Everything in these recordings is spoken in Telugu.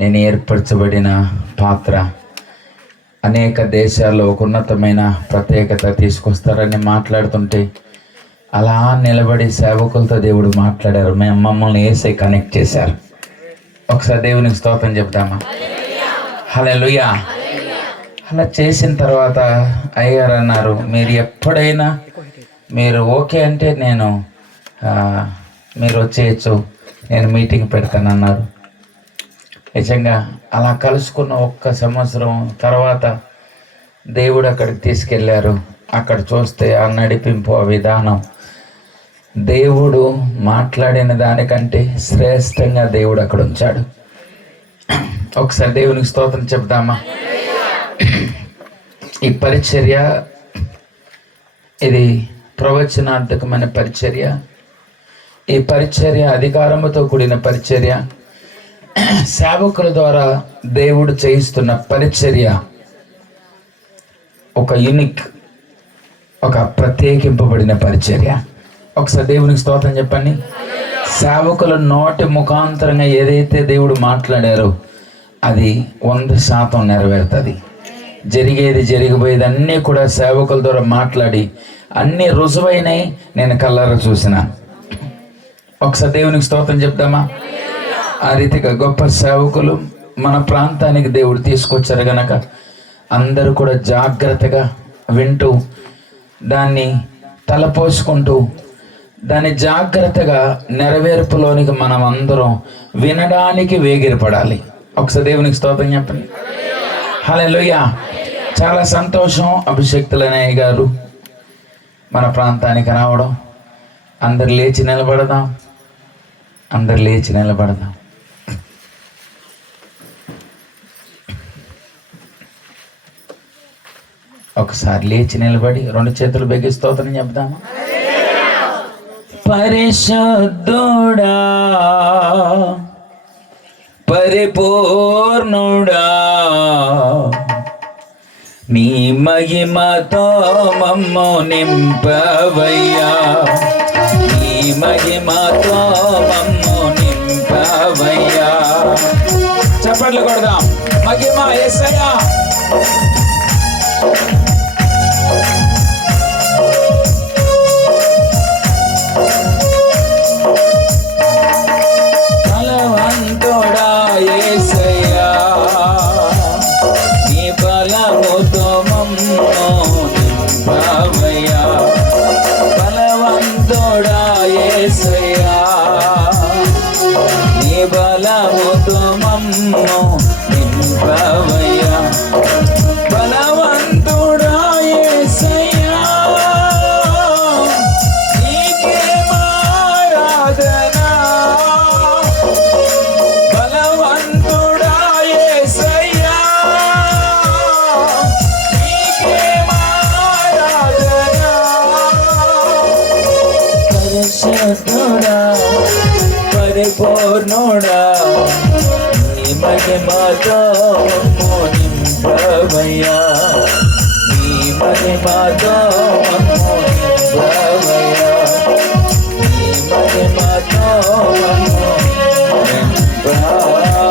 నేను ఏర్పరచబడిన పాత్ర. అనేక దేశాల్లో ఒక ఉన్నతమైన ప్రత్యేకత తీసుకొస్తారని మాట్లాడుతుంటే అలా నిలబడి సేవకులతో దేవుడు మాట్లాడారు. మమ్మల్ని యేసే కనెక్ట్ చేశారు. ఒకసారి దేవునికి స్తోత్రం చెప్తామా? హల్లెలూయా. అలా చేసిన తర్వాత అయ్యగారు అన్నారు, మీరు ఎప్పుడైనా మీరు ఓకే అంటే మీరు వచ్చేయచ్చు, నేను మీటింగ్ పెడతానన్నారు. నిజంగా అలా కలుసుకున్న ఒక్క సంవత్సరం తర్వాత దేవుడు అక్కడికి తీసుకెళ్ళారు. అక్కడ చూస్తే ఆ నడిపింపు, ఆ విధానం, దేవుడు మాట్లాడిన దానికంటే శ్రేష్టంగా దేవుడు అక్కడ ఉంచాడు. ఒకసారి దేవునికి స్తోత్రం చెప్దామా? ఈ పరిచర్య, ఇది ప్రవచనార్థకమైన పరిచర్య. ఈ పరిచర్య అధికారముతో కూడిన పరిచర్య. సేవకుల ద్వారా దేవుడు చేయిస్తున్న పరిచర్య ఒక యూనిక్, ఒక ప్రత్యేకింపబడిన పరిచర్య. ఒకసారి దేవునికి స్తోత్రం చెప్పండి. సేవకుల నోటి ముఖాంతరంగా ఏదైతే దేవుడు మాట్లాడారో అది 100% నెరవేరుతుంది. జరిగిపోయేది అన్నీ కూడా సేవకుల ద్వారా మాట్లాడి అన్నీ రుజువైనవి. నేను కళ్ళారా చూసిన. ఒకసారి దేవునికి స్తోత్రం చెప్తామా? ఆ రీతిగా గొప్ప సేవకులు మన ప్రాంతానికి దేవుడు తీసుకొచ్చారు గనక అందరూ కూడా జాగ్రత్తగా వింటూ, దాన్ని తలపోసుకుంటూ, దాన్ని జాగ్రత్తగా నెరవేర్పులోనికి మనం అందరం వినడానికి వేగిరపడాలి. ఒకసారి దేవునికి స్తోత్రం చెప్పండి. హల్లెలూయా. చాలా సంతోషం అభిషేక్తులనయ్య గారు మన ప్రాంతానికి రావడం. అందరు లేచి నిలబడదాం. ఒకసారి లేచి నిలబడి 2 చేతులు బెగ్గి స్తోత్రం చెప్దామా? పరిశుద్ధుడా, పరిపూర్ణుడా, నీ మహిమతో మమ్ము నింపవయ్యా. నీ మహిమతో మమ్ము నింపవయ్యా. చప్పట్లు కొడదాం. మహిమ యేసయ్యా. బలవంతుడా యేసయ్యా, నీ బలముతో మమ్ము నింపవయ్యా. బలవంతుడా యేసయ్యా, నీ బలముతో మమ్ము నింపవయ్యా. బలవంతుడా యేసయ్యా, నీకే ఆరాధన. బలవంతుడా యేసయ్యా, నీకే ఆరాధన. పరిశుద్ధుడా, పరిపూర్ణుడా, నీ మహిమతో మమ్ము నింపవయ్యా. నీ మహిమతో మమ్ము నింపవయ్యా. నీ మహిమతో మమ్ము నింపవయ్యా.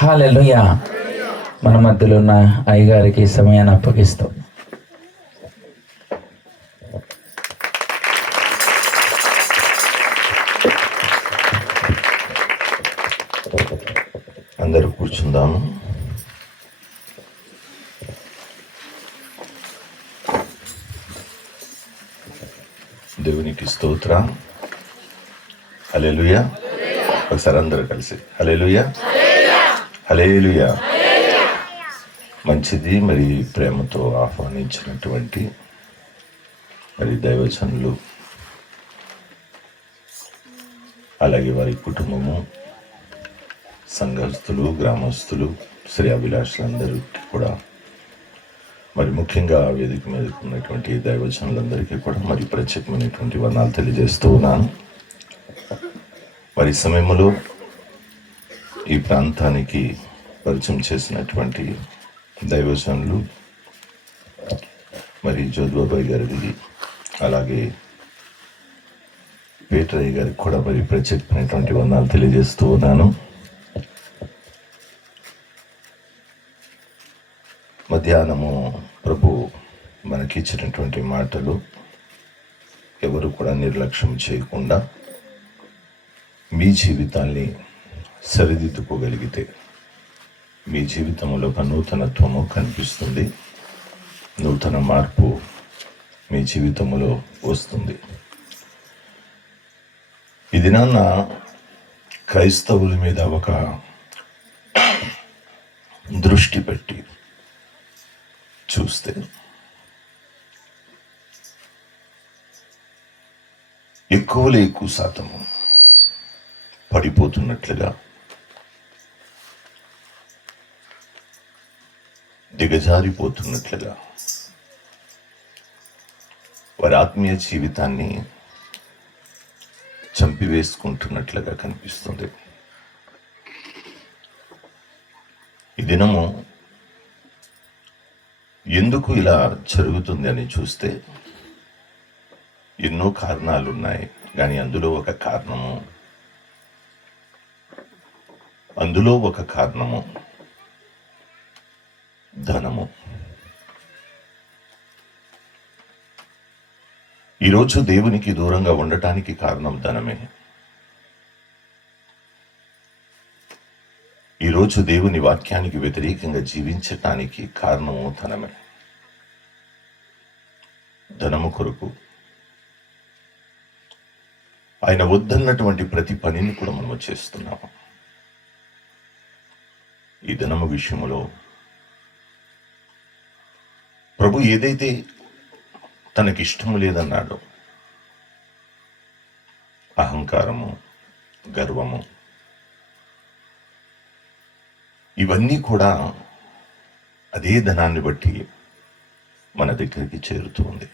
హల్లెలూయా. మన మధ్యలో ఉన్న అయ్యగారికి సమయాన్ని అప్పగిస్తాం. అందరూ కూర్చుందాము. దేవునికి స్తోత్రం. హల్లెలూయా. ఒకసారి అందరూ కలిసి హల్లెలూయా, హల్లెలూయా. మంచిది. మరి ప్రేమతో ఆహ్వానించినటువంటి మరి దైవజనులు, అలాగే వారి కుటుంబము, సంఘస్థులు, గ్రామస్తులు, శ్రీ అభిలాషులందరికీ కూడా, మరి ముఖ్యంగా వేదిక మీద ఉన్నటువంటి దైవజనులందరికీ కూడా మరి ప్రత్యేకమైనటువంటి వందనాలు తెలియజేస్తూ ఉన్నాను. మరి సమయంలో ఈ ప్రాంతానికి పరిచయం చేసినటువంటి దైవజనులు మరి జోద్బాబాయ్ గారిది, అలాగే పేటరయ్య గారికి కూడా మరి ప్రత్యేకమైనటువంటి వందనాలు తెలియజేస్తూ ఉన్నాను. మధ్యాహ్నము ప్రభు మనకిచ్చినటువంటి మాటలు ఎవరు కూడా నిర్లక్ష్యం చేయకుండా మీ జీవితాన్ని సరిదిద్దుకోగలిగితే మీ జీవితంలో ఒక నూతనత్వము కనిపిస్తుంది, నూతన మార్పు మీ జీవితంలో వస్తుంది. ఈ దినాన్న క్రైస్తవుల మీద ఒక దృష్టి పెట్టి చూస్తే ఎక్కువలో ఎక్కువ శాతము పడిపోతున్నట్లుగా, దిగజారిపోతున్నట్లుగా, వారి ఆత్మీయ జీవితాన్ని చంపివేసుకుంటున్నట్లుగా కనిపిస్తుంది. ఈ దినము ఎందుకు ఇలా జరుగుతుంది అని చూస్తే ఎన్నో కారణాలు ఉన్నాయి. కానీ అందులో ఒక కారణము ధనము. ఈరోజు దేవునికి దూరంగా ఉండటానికి కారణం ధనమే. ఈరోజు దేవుని వాక్యానికి వ్యతిరేకంగా జీవించటానికి కారణము ధనమే. ధనము కొరకు ఆయన వద్దన్నటువంటి ప్రతి పనిని కూడా మనము చేస్తున్నాము. ఈ ధనము విషయంలో ప్రభు ఏదైతే తనకిష్టము లేదన్నాడో, అహంకారము, గర్వము, ఇవన్నీ కూడా అదే ధనాన్ని బట్టి మన దగ్గరికి చేరుతుంది.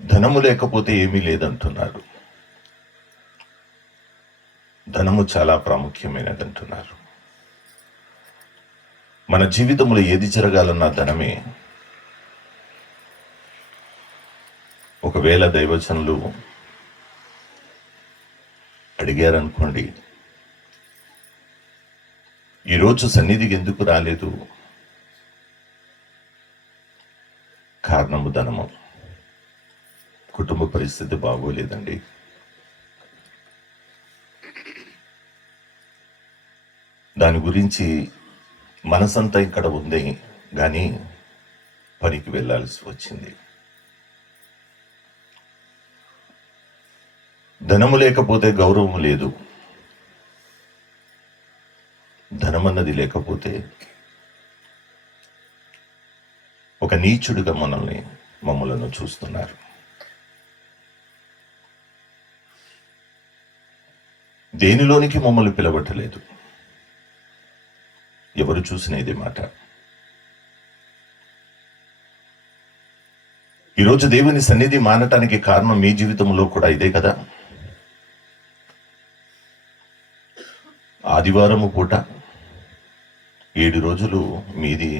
ధనము లేకపోతే ఏమీ లేదంటున్నారు. ధనము చాలా ప్రాముఖ్యమైనది అంటున్నారు. మన జీవితంలో ఏది జరగాలన్నా ధనమే. ఒకవేళ దైవజనులు అడిగారనుకోండి, ఈరోజు సన్నిధికి ఎందుకు రాలేదు? కారణము ధనము. కుటుంబ పరిస్థితి బాగోలేదండి. దాని గురించి మనసంతా ఇక్కడ ఉంది, కానీ పనికి వెళ్ళాల్సి వచ్చింది. ధనము లేకపోతే గౌరవము లేదు. ధనమన్నది లేకపోతే ఒక నీచుడిగా మమ్మలను చూస్తున్నారు. దేనిలోనికి మమ్మల్ని పిలవట్లేదు. ఎవరు చూసిన ఇదే మాట. ఈరోజు దేవుని సన్నిధి మానటానికి కారణం మీ జీవితంలో కూడా ఇదే కదా. ఆదివారము పూట 7 రోజులు మీది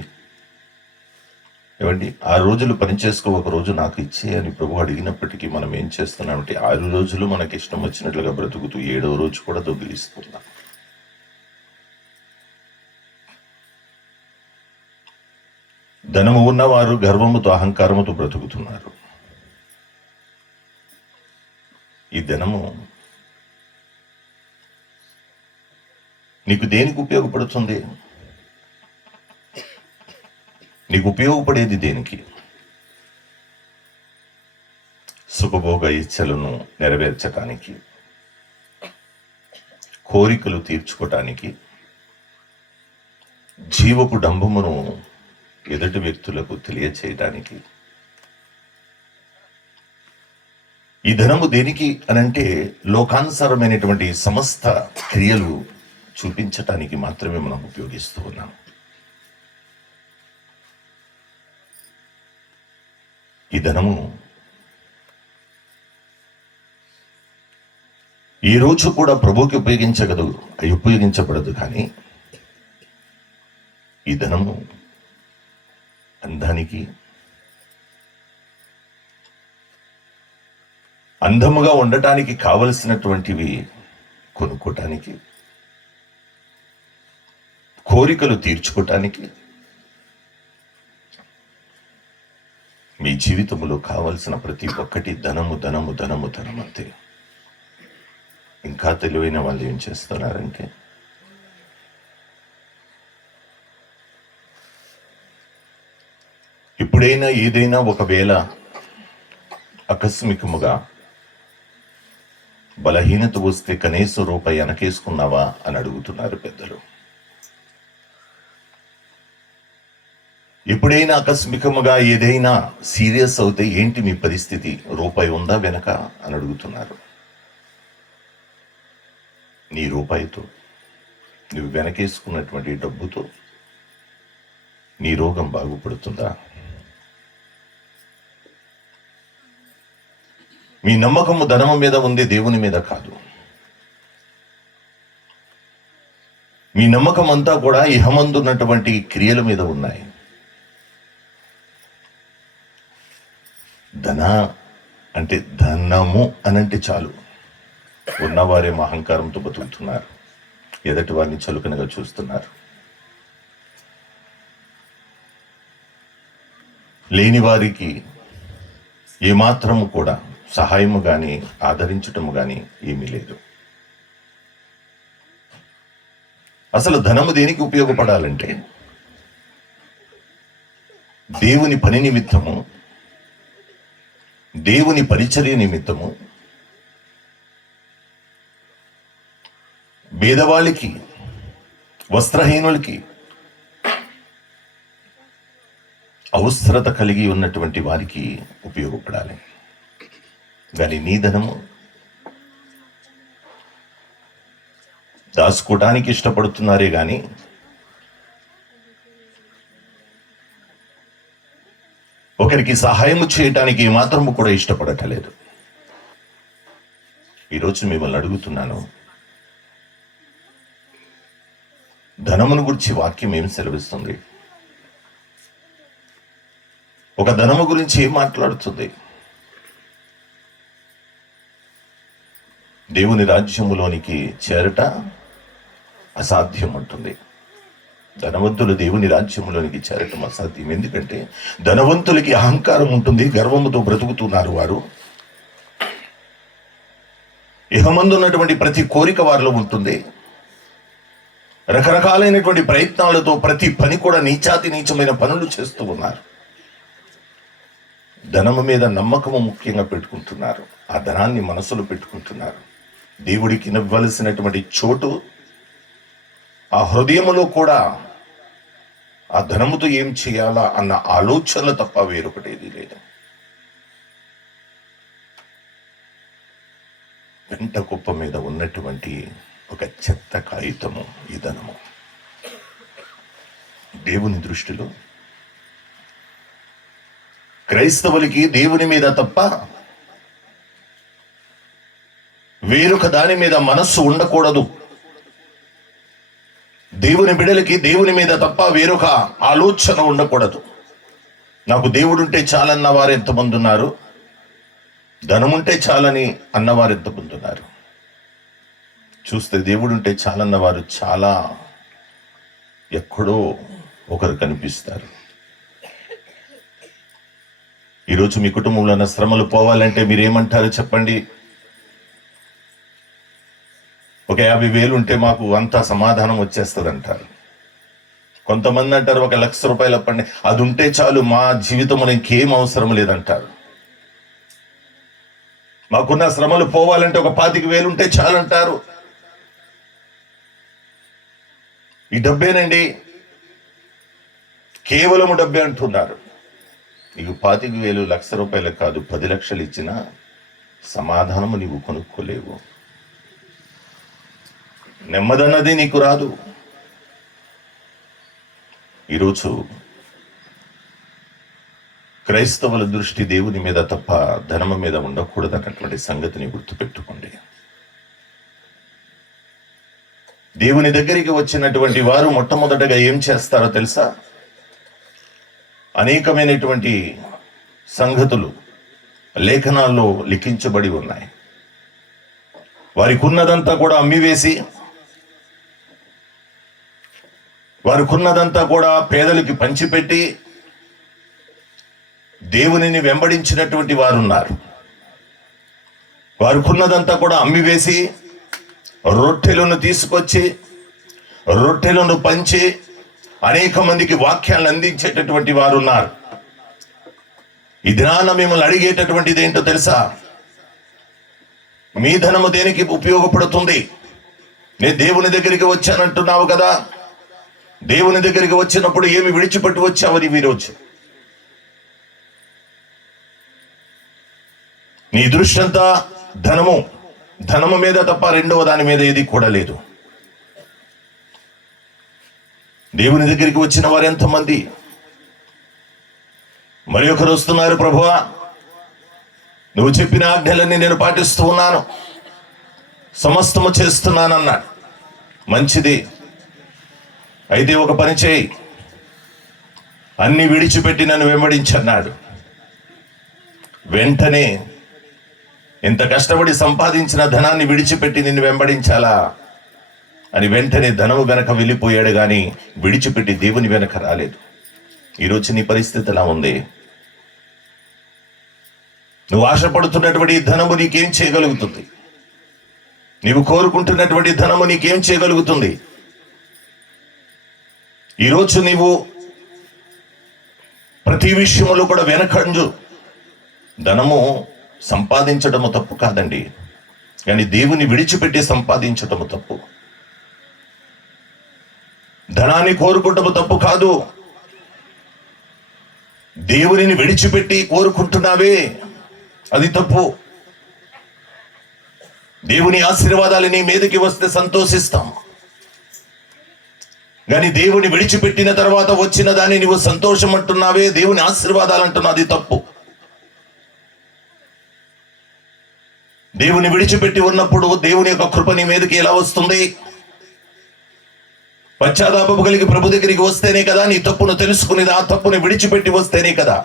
ఏమండి, 6 రోజులు పనిచేసుకో, ఒక రోజు నాకు ఇచ్చే అని ప్రభు అడిగినప్పటికీ మనం ఏం చేస్తున్నామంటే 6 రోజులు మనకి ఇష్టం వచ్చినట్లుగా బ్రతుకుతూ 7వ రోజు కూడా దొంగిలిస్తున్నాం. ధనము ఉన్నవారు గర్వముతో, అహంకారముతో బ్రతుకుతున్నారు. ఈ ధనము నీకు దేనికి ఉపయోగపడుతుంది? నీకు ఉపయోగపడేది దేనికి? సుఖభోగ ఇచ్చలను నెరవేర్చటానికి, కోరికలు తీర్చుకోవటానికి, జీవపు డంబమును ఎదుటి వ్యక్తులకు తెలియచేయడానికి. ఈ ధనము దేనికి అనంటే లోకానుసారమైనటువంటి సమస్త క్రియలు చూపించటానికి మాత్రమే మనం ఉపయోగిస్తూ ఉన్నాం. ఈ ధనము ఈ రోజు కూడా ప్రభువుకి ఉపయోగించబడదు. కానీ ఈ ధనము అందానికి, అందముగా ఉండటానికి కావలసినటువంటివి కొనుక్కోటానికి, కోరికలు తీర్చుకోవటానికి, మీ జీవితంలో కావలసిన ప్రతి ఒక్కటి ధనము ధనము ధనము ధనం అంతే. ఇంకా తెలివైన వాళ్ళు ఏం చేస్తున్నారంటే ఇప్పుడైనా ఏదైనా ఒకవేళ ఆకస్మికముగా బలహీనత వస్తే కనీసం రూపాయి వెనకేసుకున్నావా అని అడుగుతున్నారు పెద్దలు. ఎప్పుడైనా ఆకస్మికముగా ఏదైనా సీరియస్ అవుతే ఏంటి మీ పరిస్థితి, రూపాయి ఉందా వెనక అని అడుగుతున్నారు. నీ రూపాయితో, నువ్వు వెనకేసుకున్నటువంటి డబ్బుతో నీ రోగం బాగుపడుతుందా? మీ నమ్మకము ధనము మీద ఉంది, దేవుని మీద కాదు. మీ నమ్మకం అంతా కూడా ఇహమందున్నటువంటి క్రియల మీద ఉన్నాయి. ధన అంటే ధనము అనంటే చాలు, ఉన్నవారే అహంకారంతో బతుకుతున్నారు, ఎదటి వారిని చులకనగా చూస్తున్నారు, లేని వారికి ఏమాత్రము కూడా సహాయము కానీ ఆదరించటము కానీ ఏమీ లేదు. అసలు ధనము దేనికి ఉపయోగపడాలంటే దేవుని పని నిమిత్తము, దేవుని పరిచర్య నిమిత్తము, పేదవాళ్ళకి, వస్త్రహీనులకి, అవసరత కలిగి ఉన్నటువంటి వారికి ఉపయోగపడాలి. కానీ నీ ధనము దాచుకోవడానికి ఇష్టపడుతున్నారే కానీ ఒకరికి సహాయం చేయటానికి ఏమాత్రము కూడా ఇష్టపడటలేదు. ఈరోజు మిమ్మల్ని అడుగుతున్నాను, ధనమును గురించి వాక్యం ఏం సెలవిస్తుంది? ఒక ధనము గురించి ఏం మాట్లాడుతుంది? దేవుని రాజ్యములోనికి చేరట అసాధ్యం అంటుంది. ధనవంతులు దేవుని రాజ్యములోనికి చేరటం అసాధ్యం. ఎందుకంటే ధనవంతులకి అహంకారం ఉంటుంది, గర్వముతో బ్రతుకుతున్నారు వారు. ఇహమందు ఉన్నటువంటి ప్రతి కోరిక వారిలో ఉంటుంది. రకరకాలైనటువంటి ప్రయత్నాలతో ప్రతి పని కూడా నీచాతి నీచమైన పనులు చేస్తూ ఉన్నారు. ధనము మీద నమ్మకము ముఖ్యంగా పెట్టుకుంటున్నారు, ఆ ధనాన్ని మనసులో పెట్టుకుంటున్నారు. దేవుడికి ఇవ్వవలసినటువంటి చోటు ఆ హృదయములో కూడా ఆ ధనముతో ఏం చేయాలా అన్న ఆలోచనలు తప్ప వేరొకటేది లేదు. వెంట కుప్ప మీద ఉన్నటువంటి ఒక చెత్త కాగితము ఈ ధనము. దేవుని దృష్టిలో క్రైస్తవులకి దేవుని మీద తప్ప వేరొక దాని మీద మనస్సు ఉండకూడదు. దేవుని బిడలకి దేవుని మీద తప్ప వేరొక ఆలోచన ఉండకూడదు. నాకు దేవుడుంటే చాలన్న వారు ఎంతమంది ఉన్నారు, ధనముంటే చాలని అన్నవారు ఎంతమంది ఉన్నారు. చూస్తే దేవుడుంటే చాలన్న వారు చాలా ఎక్కడో ఒకరు కనిపిస్తారు. ఈరోజు మీ కుటుంబంలో ఉన్న శ్రమలు పోవాలంటే మీరేమంటారు చెప్పండి? ఒక 50,000 ఉంటే మాకు అంతా సమాధానం వచ్చేస్తుంది అంటారు. కొంతమంది అంటారు 1,00,000 రూపాయలు అప్పండి, అది ఉంటే చాలు, మా జీవితంలో ఇంకేం అవసరం లేదంటారు. మాకున్న శ్రమలు పోవాలంటే 25,000 ఉంటే చాలు అంటారు. ఈ డబ్బేనండి, కేవలము డబ్బే అంటున్నారు. నీకు 25,000 1,00,000 రూపాయలు కాదు, 10 లక్షలు ఇచ్చినా సమాధానము నీవు కొనుక్కోలేవు. నెమ్మదన్నది నీకు రాదు. ఈరోజు క్రైస్తవుల దృష్టి దేవుని మీద తప్ప ధనము మీద ఉండకూడదు అన్నటువంటి సంగతిని గుర్తుపెట్టుకోండి. దేవుని దగ్గరికి వచ్చినటువంటి వారు మొట్టమొదటగా ఏం చేస్తారో తెలుసా? అనేకమైనటువంటి సంగతులు లేఖనాల్లో లిఖించబడి ఉన్నాయి. వారికి ఉన్నదంతా కూడా అమ్మివేసి, వారికి ఉన్నదంతా కూడా పేదలకి పంచిపెట్టి దేవునిని వెంబడించినటువంటి వారు ఉన్నారు. వారికి ఉన్నదంతా కూడా అమ్మివేసి రొట్టెలను తీసుకొచ్చి రొట్టెలను పంచి అనేక మందికి వాక్యాలను అందించేటటువంటి వారు ఉన్నారు. ఈ దినాన మిమ్మల్ని అడిగేటటువంటిది ఏంటో తెలుసా? మీ ధనము దేనికి ఉపయోగపడుతుంది? నేను దేవుని దగ్గరికి వచ్చానంటున్నావు కదా, దేవుని దగ్గరికి వచ్చినప్పుడు ఏమి విడిచిపెట్టి వచ్చావని ఈరోజు నీ దృష్టి అంతా ధనము మీద తప్ప రెండవ దాని మీద ఏది కూడా లేదు. దేవుని దగ్గరికి వచ్చిన వారు ఎంతమంది? మరి ఒకరు వస్తున్నారు, ప్రభువా నువ్వు చెప్పిన ఆజ్ఞలన్నీ నేను పాటిస్తూ ఉన్నాను, సమస్తము చేస్తున్నానన్నాడు. మంచిది, అయితే ఒక పని చేయి, అన్ని విడిచిపెట్టి నన్ను వెంబడించన్నాడు. వెంటనే ఇంత కష్టపడి సంపాదించిన ధనాన్ని విడిచిపెట్టి నిన్ను వెంబడించాలా అని వెంటనే ధనము వెనక వెళ్ళిపోయాడు, కానీ విడిచిపెట్టి దేవుని వెనక రాలేదు. ఈరోజు నీ పరిస్థితి ఎలా ఉంది? నువ్వు ఆశపడుతున్నటువంటి ధనము నీకేం చేయగలుగుతుంది? నీవు కోరుకుంటున్నటువంటి ధనము నీకేం చేయగలుగుతుంది? ఈరోజు నీవు ప్రతి విషయంలో కూడా వెనకంజు. ధనము సంపాదించడము తప్పు కాదండి, కానీ దేవుని విడిచిపెట్టి సంపాదించటము తప్పు. ధనాన్ని కోరుకుంటము తప్పు కాదు, దేవునిని విడిచిపెట్టి కోరుకుంటున్నావే అది తప్పు. దేవుని ఆశీర్వాదాలు నీ మీదకి వస్తే సంతోషిస్తాం, కానీ దేవుని విడిచిపెట్టిన తర్వాత వచ్చిన దాన్ని నువ్వు సంతోషం అంటున్నావే, దేవుని ఆశీర్వాదాలు అంటున్నావు, అది తప్పు. దేవుని విడిచిపెట్టి ఉన్నప్పుడు దేవుని యొక్క కృప నీ మీదకి ఎలా వస్తుంది? పశ్చాత్తాపము కలిగి ప్రభు దగ్గరికి వస్తేనే కదా, నీ తప్పును తెలుసుకునేది, ఆ తప్పుని విడిచిపెట్టి వస్తేనే కదా.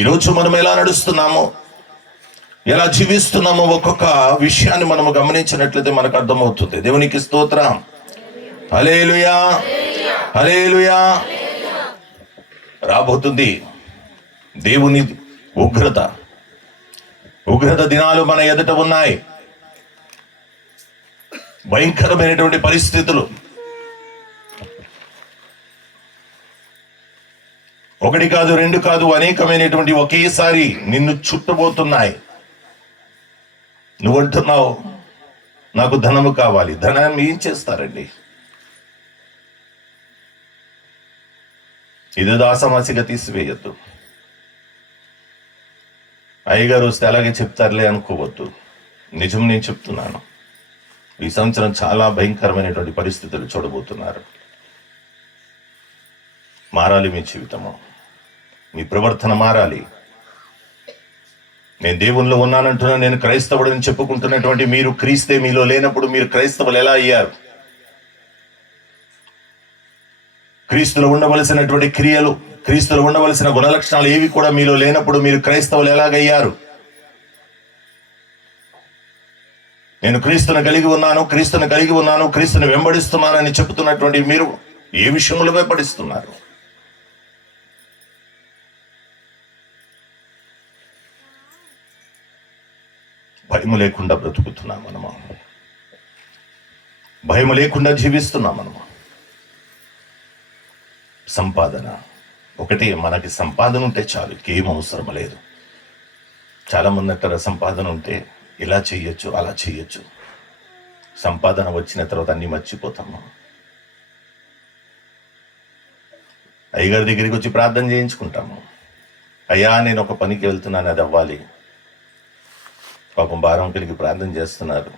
ఈరోజు మనం ఎలా నడుస్తున్నామో, ఎలా జీవిస్తున్నామో ఒక్కొక్క విషయాన్ని మనము గమనించినట్లయితే మనకు అర్థమవుతుంది. దేవునికి స్తోత్రం. హల్లెలూయా, హల్లెలూయా. రాబోతుంది దేవుని ఉగ్రత దినాలు మన ఎదుట ఉన్నాయి. భయంకరమైనటువంటి పరిస్థితులు. ఒకటి కాదు, రెండు కాదు, అనేకమైనటువంటి ఒకేసారి నిన్ను చుట్టబోతున్నాయి. నువ్వు అంటున్నావు నాకు ధనము కావాలి. ధనం ఏం చేస్తారండి? ఇదేదో ఆసమాసిగా తీసివేయద్దు. అయ్యగారు వస్తే అలాగే చెప్తారులే అనుకోవద్దు. నిజం నేను చెప్తున్నాను. ఈ సంవత్సరం చాలా భయంకరమైనటువంటి పరిస్థితులు చూడబోతున్నారు. మారాలి మీ జీవితము, మీ ప్రవర్తన మారాలి. నేను దేవునిలో ఉన్నానంటున్నా, నేను క్రైస్తవుడని చెప్పుకుంటున్నటువంటి మీరు క్రీస్తే మీలో లేనప్పుడు మీరు క్రైస్తవులు ఎలా అయ్యారు? క్రీస్తులో ఉండవలసినటువంటి క్రియలు, క్రీస్తులో ఉండవలసిన గుణలక్షణాలు ఏవి కూడా మీలో లేనప్పుడు మీరు క్రైస్తవులు ఎలాగయ్యారు? నేను క్రీస్తుని కలిగి ఉన్నాను, క్రీస్తుని వెంబడిస్తున్నానని చెబుతున్నటువంటి మీరు ఏ విషయంలో వెంబడిస్తున్నారు? భయము లేకుండా బ్రతుకుతున్నాం మనము, భయము లేకుండా జీవిస్తున్నాం మనము. సంపాదన ఒకటి, మనకి సంపాదన ఉంటే చాలు, ఇంకేం అవసరం లేదు. చాలా మంది అంటారు సంపాదన ఉంటే ఇలా చెయ్యొచ్చు, అలా చెయ్యొచ్చు. సంపాదన వచ్చిన తర్వాత అన్ని మర్చిపోతాము. అయ్యగారి దగ్గరికి వచ్చి ప్రార్థన చేయించుకుంటాము. అయ్యా నేను ఒక పనికి వెళ్తున్నాను, అది అవ్వాలి. పాపం భారం కలిగి ప్రార్థన చేస్తున్నారు.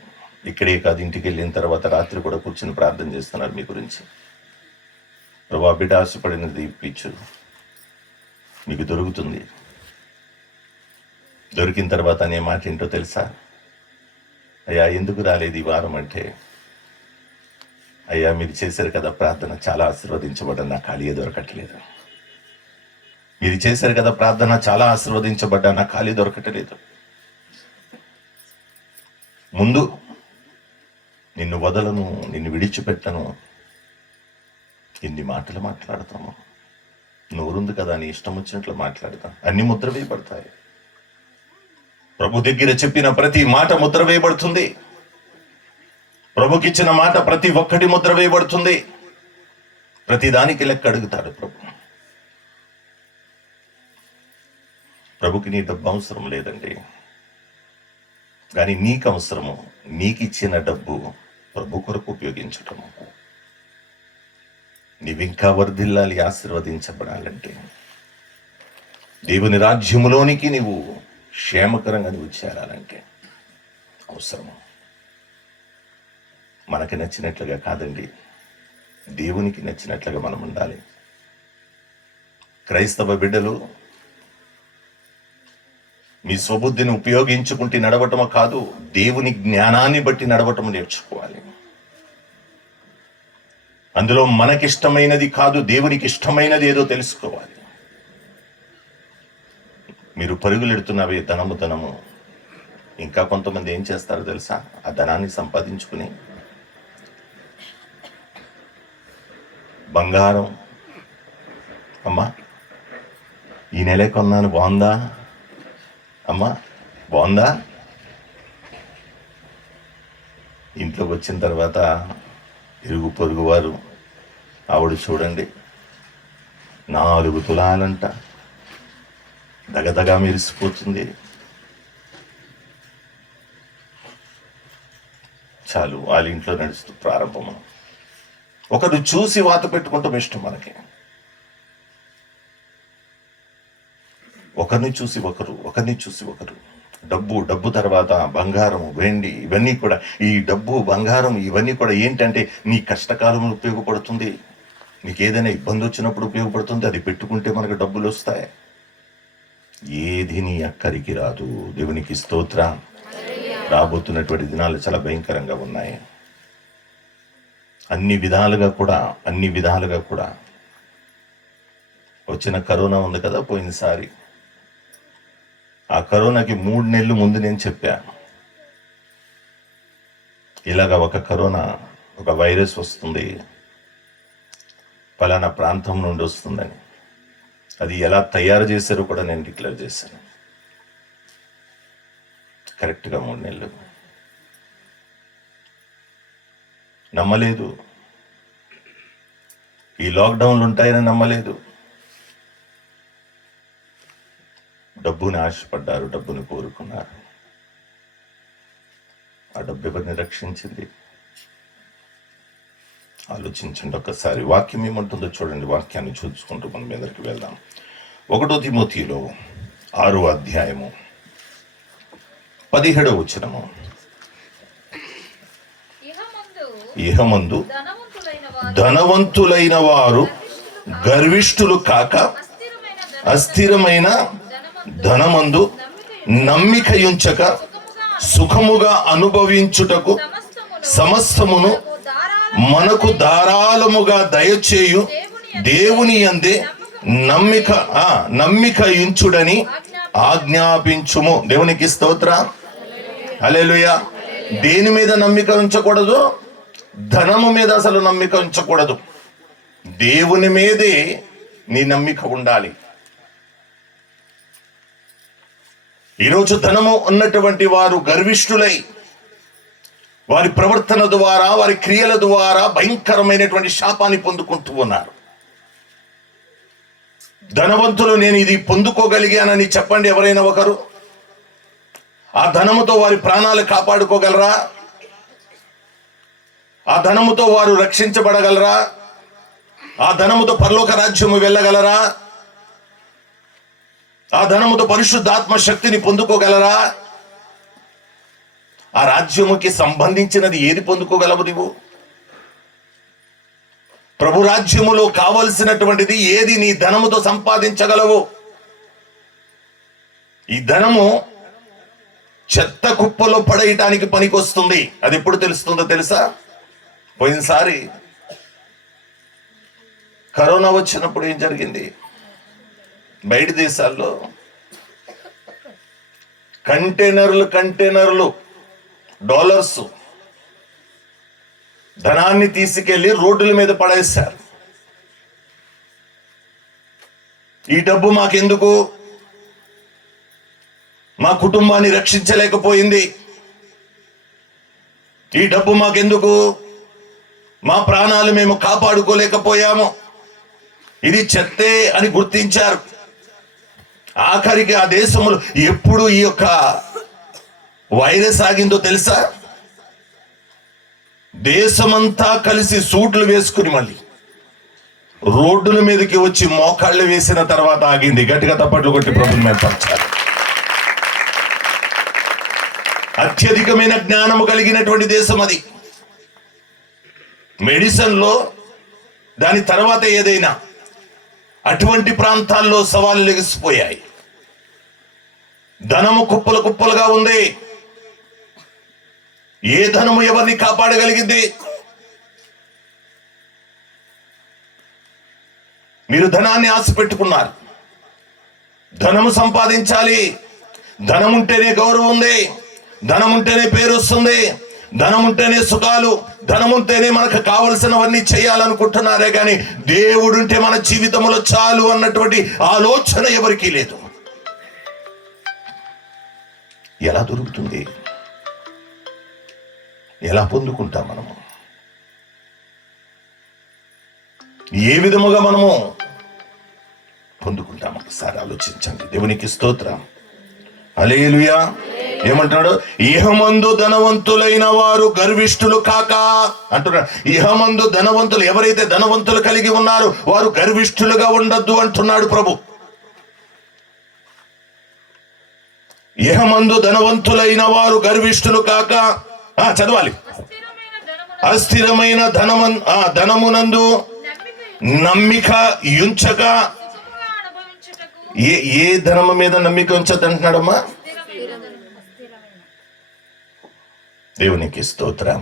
ఇక్కడే కాదు, ఇంటికి వెళ్ళిన తర్వాత రాత్రి కూడా కూర్చుని ప్రార్థన చేస్తున్నారు మీ గురించి. ప్రభా బిడ్డ ఆశపడినది ఇప్పించు, మీకు దొరుకుతుంది. దొరికిన తర్వాత అనే మాట ఏంటో తెలుసా? అయ్యా ఎందుకు రాలేదు ఈ వారం అంటే, అయ్యా మీరు చేశారు కదా ప్రార్థన, చాలా ఆశీర్వదించబడ్డా, నా ఖాళీ దొరకట్లేదు. మీరు చేశారు కదా ప్రార్థన, చాలా ఆశీర్వదించబడ్డా, నాకు ఖాళీ దొరకటలేదు. ముందు నిన్ను వదలను, నిన్ను విడిచిపెట్టను. ఇన్ని మాటలు మాట్లాడతాము, నోరుంది కదా నీ ఇష్టం వచ్చినట్లు మాట్లాడతాం, అన్ని ముద్ర వేయబడతాయి. ప్రభు దగ్గర చెప్పిన ప్రతి మాట ముద్ర వేయబడుతుంది. ప్రభుకిచ్చిన మాట ప్రతి ఒక్కటి ముద్ర వేయబడుతుంది. ప్రతి దానికి లెక్క అడుగుతాడు ప్రభు. ప్రభుకి నీ డబ్బు అవసరం లేదండి, కానీ నీకు అవసరము. నీకు ఇచ్చిన డబ్బు ప్రభు కొరకు ఉపయోగించటము. నీవింకా వర్ధిల్లాలి, ఆశీర్వదించబడాలంటే, దేవుని రాజ్యములోనికి నీవు క్షేమకరంగా నువ్వు చేరాలంటే అవసరము. మనకి నచ్చినట్లుగా కాదండి, దేవునికి నచ్చినట్లుగా మనం ఉండాలి. క్రైస్తవ బిడ్డలు మీ స్వబుద్ధిని ఉపయోగించుకుంటే నడవటము కాదు, దేవుని జ్ఞానాన్ని బట్టి నడవటము నేర్చుకోవాలి. అందులో మనకిష్టమైనది కాదు, దేవునికి ఇష్టమైనది ఏదో తెలుసుకోవాలి. మీరు పరుగులెడుతున్నవే ధనము. ఇంకా కొంతమంది ఏం చేస్తారో తెలుసా? ఆ ధనాన్ని సంపాదించుకుని బంగారం, అమ్మా ఈ నెలే కొన్నాను, బాగుందా అమ్మా, బాగుందా? ఇంట్లోకి వచ్చిన తర్వాత ఇరుగు పొరుగు వారు, ఆవిడ చూడండి 4 తులాలంట, దగదగా మెరిసిపోతుంది. చాలు, వాళ్ళ ఇంట్లో నడుస్తూ ప్రారంభము. ఒకరు చూసి వాత పెట్టుకుంటాం ఇష్టం మనకి. ఒకరిని చూసి ఒకరు. డబ్బు తర్వాత బంగారం, వెండి, ఇవన్నీ కూడా, ఈ డబ్బు బంగారం ఇవన్నీ కూడా ఏంటంటే నీ కష్టకాలంలో ఉపయోగపడుతుంది. నీకు ఏదైనా ఇబ్బంది వచ్చినప్పుడు ఉపయోగపడుతుంది. అది పెట్టుకుంటే మనకు డబ్బులు వస్తాయి. ఏది నీ అక్కరికి రాదు. దేవునికి స్తోత్రం. రాబోతున్నటువంటి దినాలు చాలా భయంకరంగా ఉన్నాయి. అన్ని విధాలుగా కూడా వచ్చిన కరోనా ఉంది కదా పోయినసారి, ఆ కరోనాకి 3 నెలలు ముందు నేను చెప్పాను, ఇలాగ ఒక వైరస్ వస్తుంది, పలానా ప్రాంతం నుండి వస్తుందని. అది ఎలా తయారు చేశారో కూడా నేను డిక్లేర్ చేశాను. కరెక్ట్గా 3 నెలలు. నమ్మలేదు. ఈ లాక్డౌన్లు ఉంటాయని నమ్మలేదు. డబ్బుని ఆశపడ్డారు, డబ్బుని కోరుకున్నారు. ఆ డబ్బు ఎవరిని రక్షించింది? ఆలోచించండి ఒక్కసారి. వాక్యం ఏమంటుందో చూడండి. వాక్యాన్ని చూసుకుంటూ మనం మీదకి వెళ్దాం. 1 తిమోతిలో 6వ అధ్యాయము 17వ వచనము. ఇహమందు ధనవంతులైన వారు గర్విష్ఠులు కాక అస్థిరమైన ధనమందు నమ్మికయుంచక సుఖముగా అనుభవించుటకు సమస్తమును మనకు ధారాళముగా దయచేయు దేవుని యందే నమ్మికయుంచుడని ఆజ్ఞాపించుము. దేవునికి స్తోత్రం. హల్లెలూయా. దేని మీద నమ్మిక ఉంచకూడదు? ధనము మీద అసలు నమ్మిక ఉంచకూడదు. దేవుని మీదే నీ నమ్మిక ఉండాలి. ఈరోజు ధనము ఉన్నటువంటి వారు గర్విష్ఠులై వారి ప్రవర్తన ద్వారా, వారి క్రియల ద్వారా భయంకరమైనటువంటి శాపాన్ని పొందుకుంటూ ఉన్నారు. ధనవంతులు నేను ఇది పొందుకోగలిగానని చెప్పండి ఎవరైనా ఒకరు. ఆ ధనముతో వారి ప్రాణాలు కాపాడుకోగలరా? ఆ ధనముతో వారు రక్షించబడగలరా? ఆ ధనముతో పరలోక రాజ్యము వెళ్ళగలరా? ఆ ధనముతో పరిశుద్ధాత్మ శక్తిని పొందుకోగలరా? ఆ రాజ్యముకి సంబంధించినది ఏది పొందుకోగలవు నీవు? ప్రభు రాజ్యములో కావలసినటువంటిది ఏది నీ ధనముతో సంపాదించగలవు? ఈ ధనము చెత్త కుప్పలో పడేయటానికి పనికొస్తుంది. అది ఎప్పుడు తెలుస్తుందో తెలుసా? పోయినసారి కరోనా వచ్చినప్పుడు ఏం జరిగింది? బయట దేశాల్లో కంటైనర్లు డాలర్స్ ధనాన్ని తీసుకెళ్లి రోడ్డుల మీద పడేశారు. ఈ డబ్బు మాకెందుకు? మా కుటుంబాన్ని రక్షించలేకపోయింది. ఈ డబ్బు మాకెందుకు? మా ప్రాణాలు మేము కాపాడుకోలేకపోయాము. ఇది చెత్తే అని గుర్తించారు. ఆఖరికి ఆ దేశంలో ఎప్పుడు ఈ యొక్క వైరస్ ఆగిందో తెలుసా? దేశమంతా కలిసి సూట్లు వేసుకుని మళ్ళీ రోడ్డుల మీదకి వచ్చి మోకాళ్ళు వేసిన తర్వాత ఆగింది. గట్టిగా తప్పట్లు కొట్టి ప్రభుత్వం మెప్పర్చారు. అత్యధికమైన జ్ఞానము కలిగినటువంటి దేశం అది. మెడిసిన్ లో దాని తర్వాత ఏదైనా అటువంటి ప్రాంతాల్లో సవాళ్ళు లెగిసిపోయాయి. ధనము కుప్పలు కుప్పలుగా ఉంది. ఏ ధనము ఎవరిని కాపాడగలిగింది? మీరు ధనాన్ని ఆశ పెట్టుకున్నారు. ధనము సంపాదించాలి, ధనం ఉంటేనే గౌరవం ఉంది, ధనం ఉంటేనే పేరు వస్తుంది, ధనం ఉంటేనే సుఖాలు, ధనం ఉంటేనే మనకు కావలసినవన్నీ చేయాలనుకుంటున్నారే కానీ దేవుడుంటే మన జీవితంలో చాలు అన్నటువంటి ఆలోచన ఎవరికీ లేదు. ఎలా దొరుకుతుంది? ఎలా పొందుకుంటాం మనము? ఏ విధముగా మనము పొందుకుంటాం? ఒకసారి ఆలోచించండి. దేవునికి స్తోత్రం. హల్లెలూయా. ఏమంటున్నాడు? ఇహమందు ధనవంతులైన వారు గర్విష్ఠులు కాక అంటున్నాడు. ఇహమందు ధనవంతులు, ఎవరైతే ధనవంతులు కలిగి ఉన్నారో వారు గర్విష్ఠులుగా ఉండద్దు అంటున్నాడు ప్రభు. ఇహమందు ధనవంతులైన వారు గర్విష్ఠులు కాక, చదవాలి, అస్థిరమైన ధనమునందు నమ్మిక ఉంచక. ఏ ధనము మీద నమ్మిక ఉంచదు అంటున్నాడమ్మా? దేవునికి స్తోత్రం.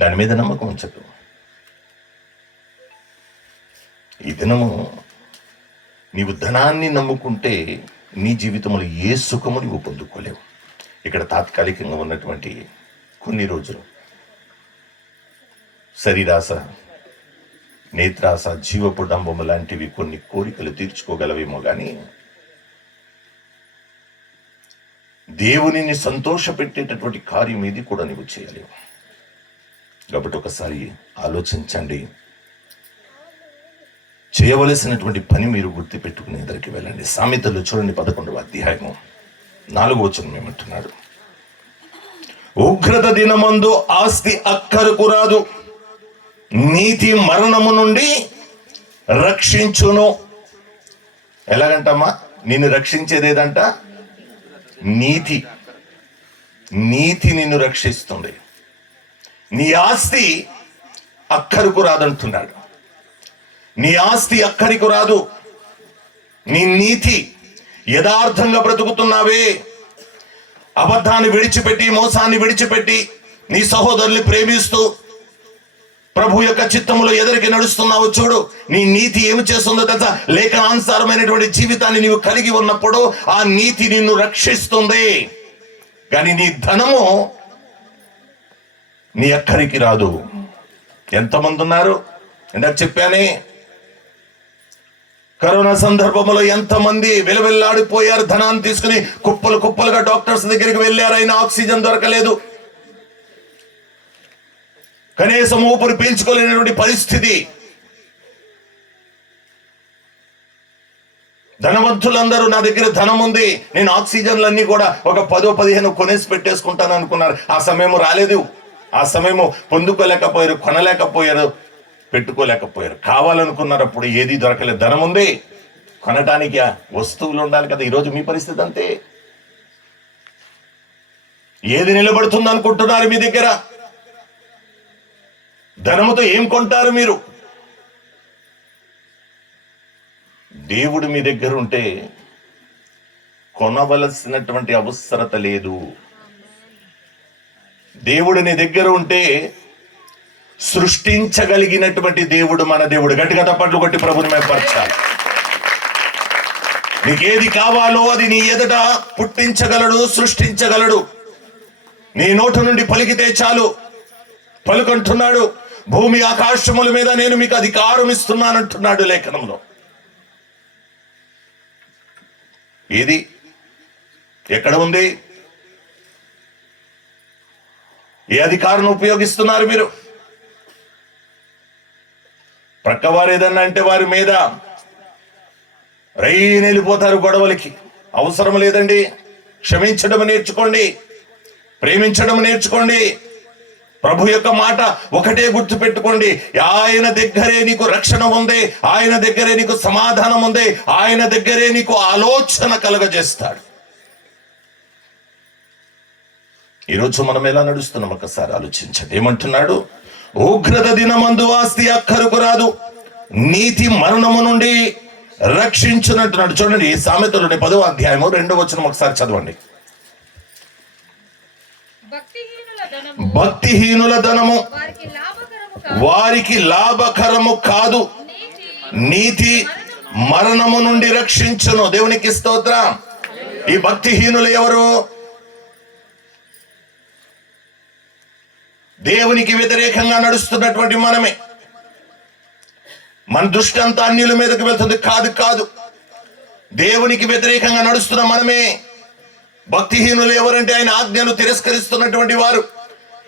దాని మీద నమ్మకం ఉంచదు. ఈ దినము నీవు ధనాన్ని నమ్ముకుంటే నీ జీవితంలో ఏ సుఖము నీవు పొందుకోలేవు. ఇక్కడ తాత్కాలికంగా ఉన్నటువంటి కొన్ని రోజులు శరీరాశ, నేత్రాశ, జీవపు డంబము లాంటివి కొన్ని కోరికలు తీర్చుకోగలవేమో కానీ దేవునిని సంతోషపెట్టేటటువంటి కార్యం ఏది కూడా నీవు చేయలేవు. కాబట్టి ఒకసారి ఆలోచించండి. చేయవలసినటువంటి పని మీరు గుర్తు పెట్టుకుని ఎదురికి వెళ్ళండి. సామెతలు చూడండి 11వ అధ్యాయము 4వ వచనం ఏమంటున్నాడు? ఉగ్రత దినమందు ఆస్తి అక్కరకు రాదు, నీతి మరణము నుండి రక్షించును. ఎలాగంటమ్మా? నిన్ను రక్షించేదేదంట? నీతి. నీతి నిన్ను రక్షిస్తుంది. నీ ఆస్తి అక్కరకు రాదంటున్నాడు. నీ ఆస్తి అక్కడికి రాదు. నీ నీతి, యథార్థంగా బ్రతుకుతున్నావే, అబద్ధాన్ని విడిచిపెట్టి, మోసాన్ని విడిచిపెట్టి, నీ సహోదరుని ప్రేమిస్తూ ప్రభు యొక్క చిత్తములో ఎదురికి నడుస్తున్నావు. చూడు, నీ నీతి ఏమి చేస్తుందో తెలుసా? లేఖనానుసారమైనటువంటి జీవితాన్ని నీవు కలిగి ఉన్నప్పుడు ఆ నీతి నిన్ను రక్షిస్తుంది. కానీ నీ ధనము నీ అక్కడికి రాదు. ఎంతమంది ఉన్నారు? ఇందాక చెప్పానే, కరోనా సందర్భంలో ఎంతమంది విలవిల్లాడిపోయారు. ధనాన్ని తీసుకుని కుప్పలు కుప్పలుగా డాక్టర్స్ దగ్గరికి వెళ్ళారు, అయినా ఆక్సిజన్ దొరకలేదు. కనీసం ఊపిరి పీల్చుకోలేనటువంటి పరిస్థితి. ధనవంతులందరూ నా దగ్గర ధనం ఉంది, నేను ఆక్సిజన్లన్నీ కూడా ఒక 10-15 కొనేసి పెట్టేసుకుంటాను అనుకున్నారు. ఆ సమయం రాలేదు. ఆ సమయము పొందుకోలేకపోయారు, కొనలేకపోయారు, పెట్టుకోలేకపోయారు. కావాలనుకున్నారు, అప్పుడు ఏది దొరకలేదు. ధనం ఉంది, కొనటానికి వస్తువులు ఉండాలి కదా. ఈరోజు మీ పరిస్థితి అంతే. ఏది నిలబడుతుంది అనుకుంటున్నారు మీ దగ్గర? ధనముతో ఏం కొంటారు మీరు? దేవుడు మీ దగ్గర ఉంటే కొనవలసినటువంటి అవసరత లేదు. దేవుడు నీ దగ్గర ఉంటే సృష్టించగలిగినటువంటి దేవుడు మన దేవుడు. గట్టిగా తప్పట్లు కొట్టి ప్రభుని మెప్పర్చాలి. నీకేది కావాలో అది నీ ఎదుట పుట్టించగలడు, సృష్టించగలడు. నీ నోటి నుండి పలికితే చాలు. పలుకంటున్నాడు, భూమి ఆకాశముల మీద నేను మీకు అధికారం ఇస్తున్నానంటున్నాడు లేఖనంలో. ఏది ఎక్కడ ఉంది? ఏ అధికారం ఉపయోగిస్తున్నారు మీరు? ప్రక్కవారు ఏదన్నా అంటే వారి మీద రైని వెళ్ళిపోతారు గొడవలకి. అవసరం లేదండి. క్షమించడం నేర్చుకోండి, ప్రేమించడం నేర్చుకోండి. ప్రభు యొక్క మాట ఒకటే గుర్తు పెట్టుకోండి, ఆయన దగ్గరే నీకు రక్షణ ఉంది, ఆయన దగ్గరే నీకు సమాధానం ఉంది, ఆయన దగ్గరే నీకు ఆలోచన కలగజేస్తాడు. ఈరోజు మనం ఎలా నడుస్తున్నాం ఒకసారి ఆలోచించండి. ఏమంటున్నాడు? ఉగ్రత దినమందు ఆస్తి అక్కరకు రాదు, నీతి మరణము నుండి రక్షించునంటున్నాడు. చూడండి, సామెతలోని 10వ అధ్యాయము 2వ వచనం ఒకసారి చదవండి. భక్తిహీనుల ధనము వారికి లాభకరము కాదు, నీతి మరణము నుండి రక్షించును. దేవునికి స్తోత్రం. ఈ భక్తిహీనులు ఎవరు? దేవునికి వ్యతిరేకంగా నడుస్తున్నటువంటి మనమే. మన దృష్టి అంతా అన్యుల మీదకి వెళ్తుంది. కాదు, దేవునికి వ్యతిరేకంగా నడుస్తున్న మనమే. భక్తిహీనులు ఎవరంటే ఆయన ఆజ్ఞను తిరస్కరిస్తున్నటువంటి వారు,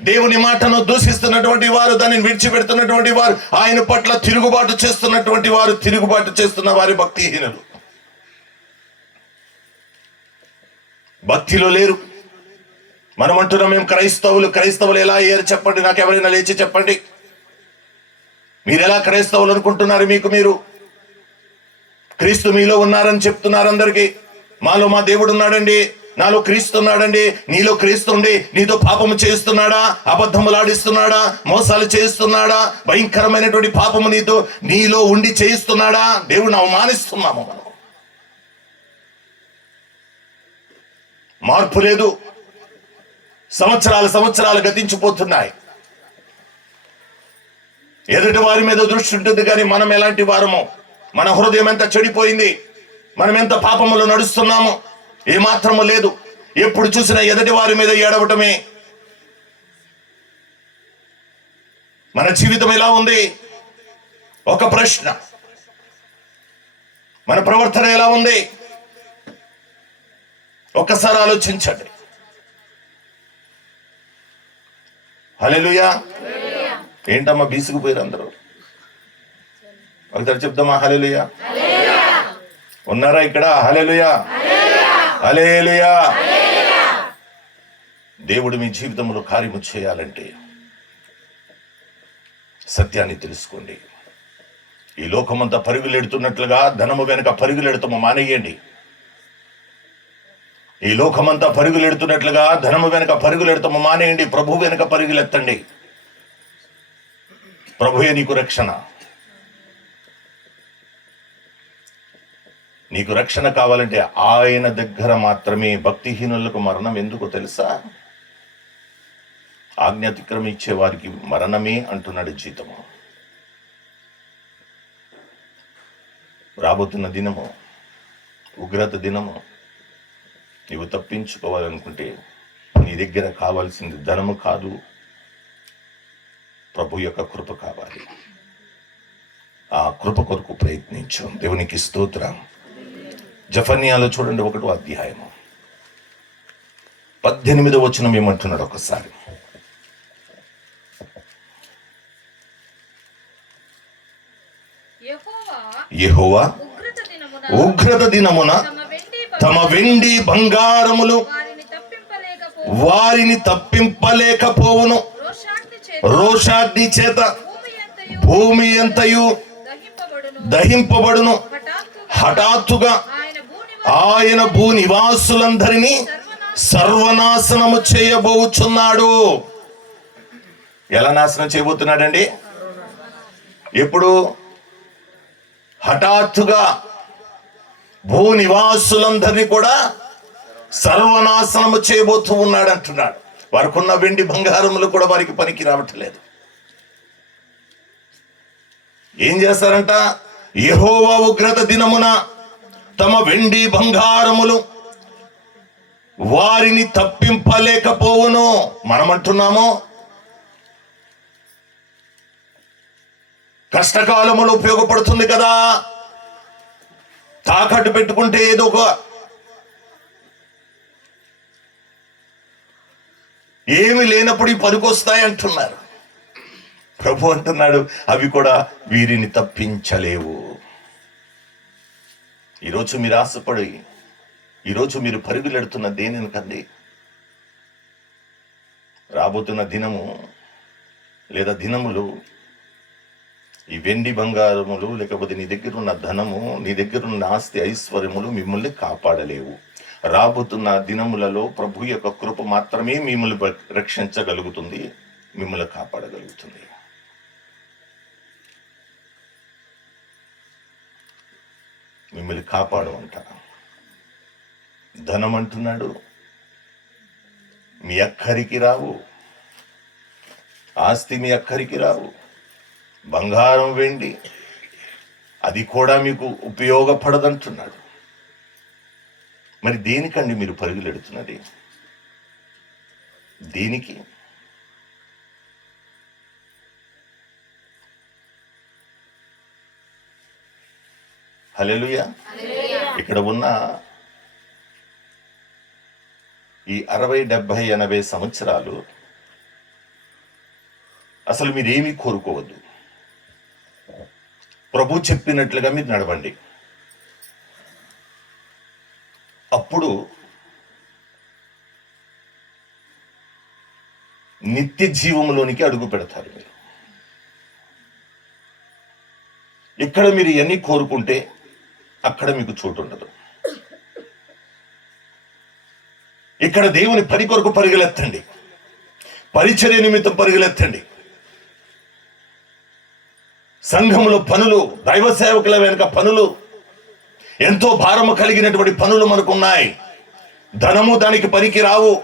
దేవుని మాటను దూషిస్తున్నటువంటి వారు, దానిని విడిచిపెడుతున్నటువంటి వారు, ఆయన పట్ల తిరుగుబాటు చేస్తున్నటువంటి వారు, తిరుగుబాటు చేస్తున్న వారి భక్తిహీనులు. భక్తిలో లేరు. మనం అంటున్నాం మేము క్రైస్తవులు ఎలా అయ్యారు చెప్పండి? నాకు ఎవరైనా లేచి చెప్పండి. మీరు ఎలా క్రైస్తవులు అనుకుంటున్నారు? మీరు క్రీస్తు మీలో ఉన్నారని చెప్తున్నారు అందరికీ. మాలో మా దేవుడు ఉన్నాడండి, నాలో క్రీస్తు ఉన్నాడండి. నీలో క్రీస్తు ఉండి నీతో పాపము చేస్తున్నాడా? అబద్ధములాడిస్తున్నాడా? మోసాలు చేస్తున్నాడా? భయంకరమైనటువంటి పాపము నీలో ఉండి చేయిస్తున్నాడా? దేవుడిని అవమానిస్తున్నాము మనం. మార్పు లేదు. సంవత్సరాలు గతించిపోతున్నాయి. ఎదుటి వారి మీద దృష్టి ఉంటుంది, కానీ మనం ఎలాంటి వారమో, మన హృదయం ఎంత చెడిపోయింది, మనం ఎంత పాపములో నడుస్తున్నాము ఏమాత్రము లేదు. ఎప్పుడు చూసినా ఎదుటి వారి మీద ఏడవటమే. మన జీవితం ఎలా ఉంది? ఒక ప్రశ్న. మన ప్రవర్తన ఎలా ఉంది? ఒక్కసారి ఆలోచించండి. హల్లెలూయా. ఏంటమ్మా బీసుకుపోయారు అందరూ? ఒకసారి చెప్దామా హల్లెలూయా? ఉన్నారా ఇక్కడ? హల్లెలూయా, హల్లెలూయా. దేవుడు మీ జీవితంలో కార్యము చేయాలంటే సత్యాన్ని తెలుసుకోండి. ఈ లోకమంతా పరుగులెడుతున్నట్లుగా ధనము వెనుక పరుగులెడతాము మానేయండి. ఈ లోకమంతా పరుగులెడుతున్నట్లుగా ధనము వెనుక పరుగులెడతాము మానేయండి. ప్రభు వెనుక పరుగులెత్తండి. ప్రభువే నీకు రక్షణ. నీకు రక్షణ కావాలంటే ఆయన దగ్గర మాత్రమే. భక్తిహీనులకు మరణం ఎందుకు తెలుసా? ఆజ్ఞ అతిక్రమించే వారికి మరణమే అంటున్నాడు జీతము. రాబోతున్న దినము ఉగ్రత దినము. నీవు తప్పించుకోవాలనుకుంటే నీ దగ్గర కావాల్సింది ధనము కాదు, ప్రభు యొక్క కృప కావాలి. ఆ కృప కొరకు ప్రయత్నించు. దేవునికి స్తోత్రం. జఫన్యాలో చూడండి 1వ అధ్యాయము 18వ వచనం ఏమంటున్నాడు ఒకసారి. యెహోవా ఉగ్రత దినమున తమ వెండి బంగారములు వారిని తప్పింపలేకపోవును. రోషాగ్ని చేత భూమి ఎంతయు దహింపబడును. హఠాత్తుగా ఆయన భూనివాసులందరినీ సర్వనాశనము చేయబోచున్నాడు. ఎలా నాశనం చేయబోతున్నాడండి? ఎప్పుడు? హఠాత్తుగా భూనివాసులందరినీ కూడా సర్వనాశనము చేయబోతూ ఉన్నాడు అంటున్నాడు. వారికి ఉన్న వెండి బంగారములు కూడా వారికి పనికి రావట్లేదు. ఏం చేస్తారంట? యెహోవా ఉగ్రత దినమున తమ వెండి బంగారములు వారిని తప్పింపలేకపోవును. మనమంటున్నాము కష్టకాలములో ఉపయోగపడుతుంది కదా, తాకట్టు పెట్టుకుంటే ఏదో ఒక ఏమి లేనప్పుడు ఈ పనికొస్తాయి అంటున్నారు. ప్రభు అంటున్నాడు అవి కూడా వీరిని తప్పించలేవు. ఈరోజు మీరు ఆశపడి, ఈరోజు మీరు పరుగులెడుతున్న దేనికండి? రాబోతున్న దినము లేదా దినములు ఈ వెండి బంగారములు లేకపోతే నీ దగ్గర ఉన్న ధనము, నీ దగ్గర ఉన్న ఆస్తి ఐశ్వర్యములు మిమ్మల్ని కాపాడలేవు. రాబోతున్న దినములలో ప్రభు యొక్క కృప మాత్రమే మిమ్మల్ని రక్షించగలుగుతుంది, మిమ్మల్ని కాపాడగలుగుతుంది. మిమ్మల్ని కాపాడమంట. ధనం అంటున్నాడు మీ అక్కరికి రావు, ఆస్తి మీ అక్కరికి రావు, బంగారం వెండి అది కూడా మీకు ఉపయోగపడదంటున్నాడు. మరి దేనికండి మీరు పరుగులెడుతున్నది? దేనికి? హల్లెలూయా. ఇక్కడ ఉన్న ఈ 60, 70, 80 సంవత్సరాలు అసలు మీరేమీ కోరుకోవద్దు. ప్రభు చెప్పినట్లుగా మీరు నడవండి. అప్పుడు నిత్య జీవంలోనికి అడుగు పెడతారు మీరు. ఇక్కడ మీరు ఎన్ని కోరుకుంటే అక్కడ మీకు చోటు ఉండదు. ఇక్కడ దేవుని పని కొరకు పరుగులెత్తండి, పరిచర్య నిమిత్తం పరుగులెత్తండి. సంఘములో పనులు, దైవ సేవకుల వెనుక పనులు, ఎంతో భారము కలిగినటువంటి పనులు మనకున్నాయి. ధనము దానికి పనికి రావు.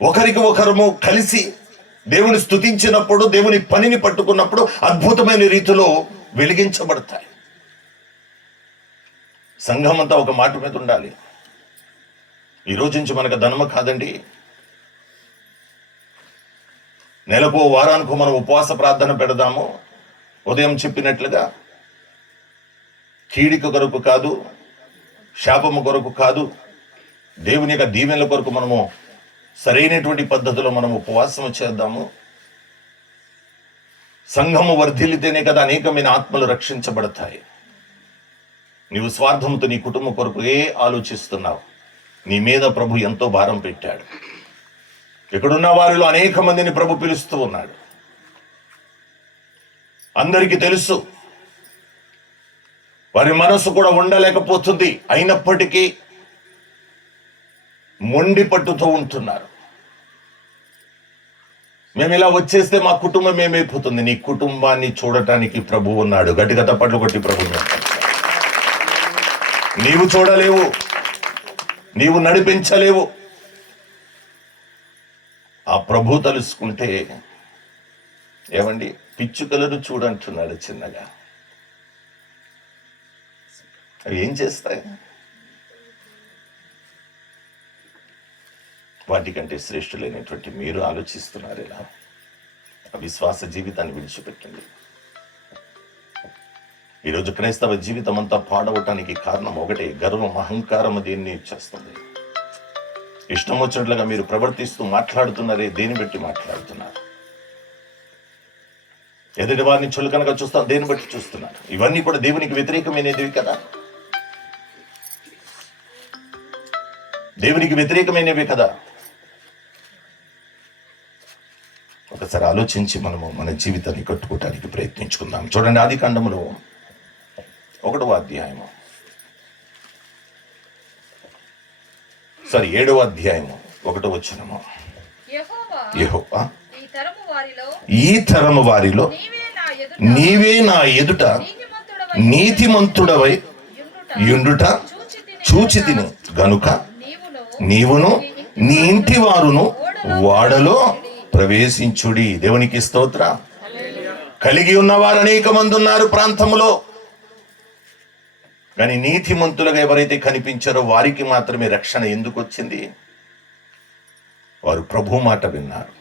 ఒకరికి ఒకరము కలిసి దేవుని స్తుతించినప్పుడు, దేవుని పనిని పట్టుకున్నప్పుడు అద్భుతమైన రీతిలో వెలిగించబడతాయి. సంఘం అంతా ఒక మాట మీద ఉండాలి. ఈ రోజు నుంచి మనకు ధనము కాదండి, నెలకో వారానికో మనం ఉపవాస ప్రార్థన పెడదాము. ఉదయం చెప్పినట్లుగా కీడిక కొరకు కాదు, శాపము కొరకు కాదు, దేవుని యొక్క దీవెనల కొరకు మనము సరైనటువంటి పద్ధతిలో మనం ఉపవాసం చేద్దాము. సంఘము వర్ధిల్లితేనే కదా అనేకమైన ఆత్మలు రక్షించబడతాయి. నీవు స్వార్థంతో నీ కుటుంబం కొరకు ఆలోచిస్తున్నావు? నీ మీద ప్రభు ఎంతో భారం పెట్టాడు. ఇక్కడున్న వారిలో అనేక మందిని ప్రభు పిలుస్తూ ఉన్నాడు. అందరికీ తెలుసు, వారి మనసు కూడా ఉండలేకపోతుంది. అయినప్పటికీ మొండి పట్టుతో ఉంటున్నారు. మేము ఇలా వచ్చేస్తే మా కుటుంబం ఏమైపోతుంది? నీ కుటుంబాన్ని చూడటానికి ప్రభు ఉన్నాడు. గట్టిగా తప్పట్లు కొట్టి ప్రభు. నీవు చూడలేవు, నీవు నడిపించలేవు. ఆ ప్రభు తలుసుకుంటే ఏమండి, పిచ్చుకలను చూడంటున్నాడు చిన్నగా. అవి ఏం చేస్తాయి? వాటికంటే శ్రేష్ఠులైనటువంటి మీరు ఆలోచిస్తున్నారు ఇలా. విశ్వాస జీవితాన్ని విడిచిపెట్టండి. ఈరోజు క్రైస్తవ జీవితం అంతా పాడవటానికి కారణం ఒకటే, గర్వం, అహంకారం. దేన్ని చేస్తుంది? ఇష్టం వచ్చినట్లుగా మీరు ప్రవర్తిస్తూ మాట్లాడుతున్నారే, దేని బట్టి మాట్లాడుతున్నారు? ఎదుటి వారిని చులకనగా చూస్తాం, దేని బట్టి చూస్తున్నారు? ఇవన్నీ కూడా దేవునికి వ్యతిరేకమైనవి కదా, దేవునికి వ్యతిరేకమైనవి కదా. ఒకసారి ఆలోచించి మనము మన జీవితాన్ని కట్టుకోవటానికి ప్రయత్నించుకుందాం. చూడండి, ఆదికాండములో 1వ అధ్యాయము, 7వ అధ్యాయము 1వ వచనము. యెహోవా, ఈ తరము వారిలో నీవే నా ఎదుట నీతిమంతుడవై యుండుట చూచితిని గనుక నీవును నీ ఇంటి వారును వాడలో ప్రవేశించుడి. దేవునికి స్తోత్రం. కలిగి ఉన్నవారు అనేక మంది ఉన్నారు ప్రాంతంలో. కానీ నీతిమంతులుగా ఎవరైతే కనిపించారో వారికి మాత్రమే రక్షణ ఎందుకు వచ్చింది? వారు ప్రభు మాట విన్నారు.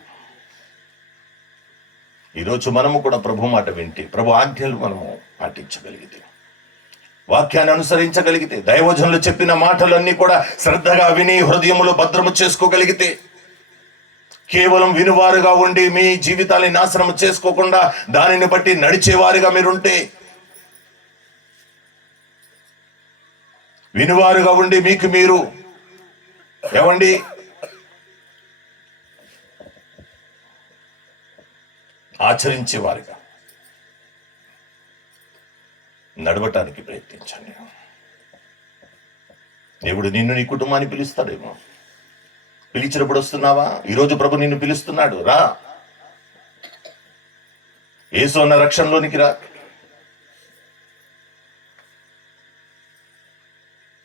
ఈరోజు మనము కూడా ప్రభు మాట వింటే, ప్రభు ఆజ్ఞలు మనము పాటించగలిగితే, వాక్యాన్ని అనుసరించగలిగితే, దైవజనులు చెప్పిన మాటలన్నీ కూడా శ్రద్ధగా విని హృదయములో భద్రము చేసుకోగలిగితే, కేవలం వినువారుగా ఉండి మీ జీవితాన్ని నాశనం చేసుకోకుండా దానిని బట్టి నడిచేవారుగా మీరుంటే, వినువారుగా ఉండి మీకు మీరు ఏమండి ఆచరించేవారుగా నడవటానికి ప్రయత్నించండి. దేవుడు నిన్ను నీ కుటుంబాన్ని పిలుస్తాడేమో. పిలిచినప్పుడు వస్తున్నావా? ఈరోజు ప్రభు నిన్ను పిలుస్తున్నాడు, రా, యేసు అన్న రక్షణలోనికి రా.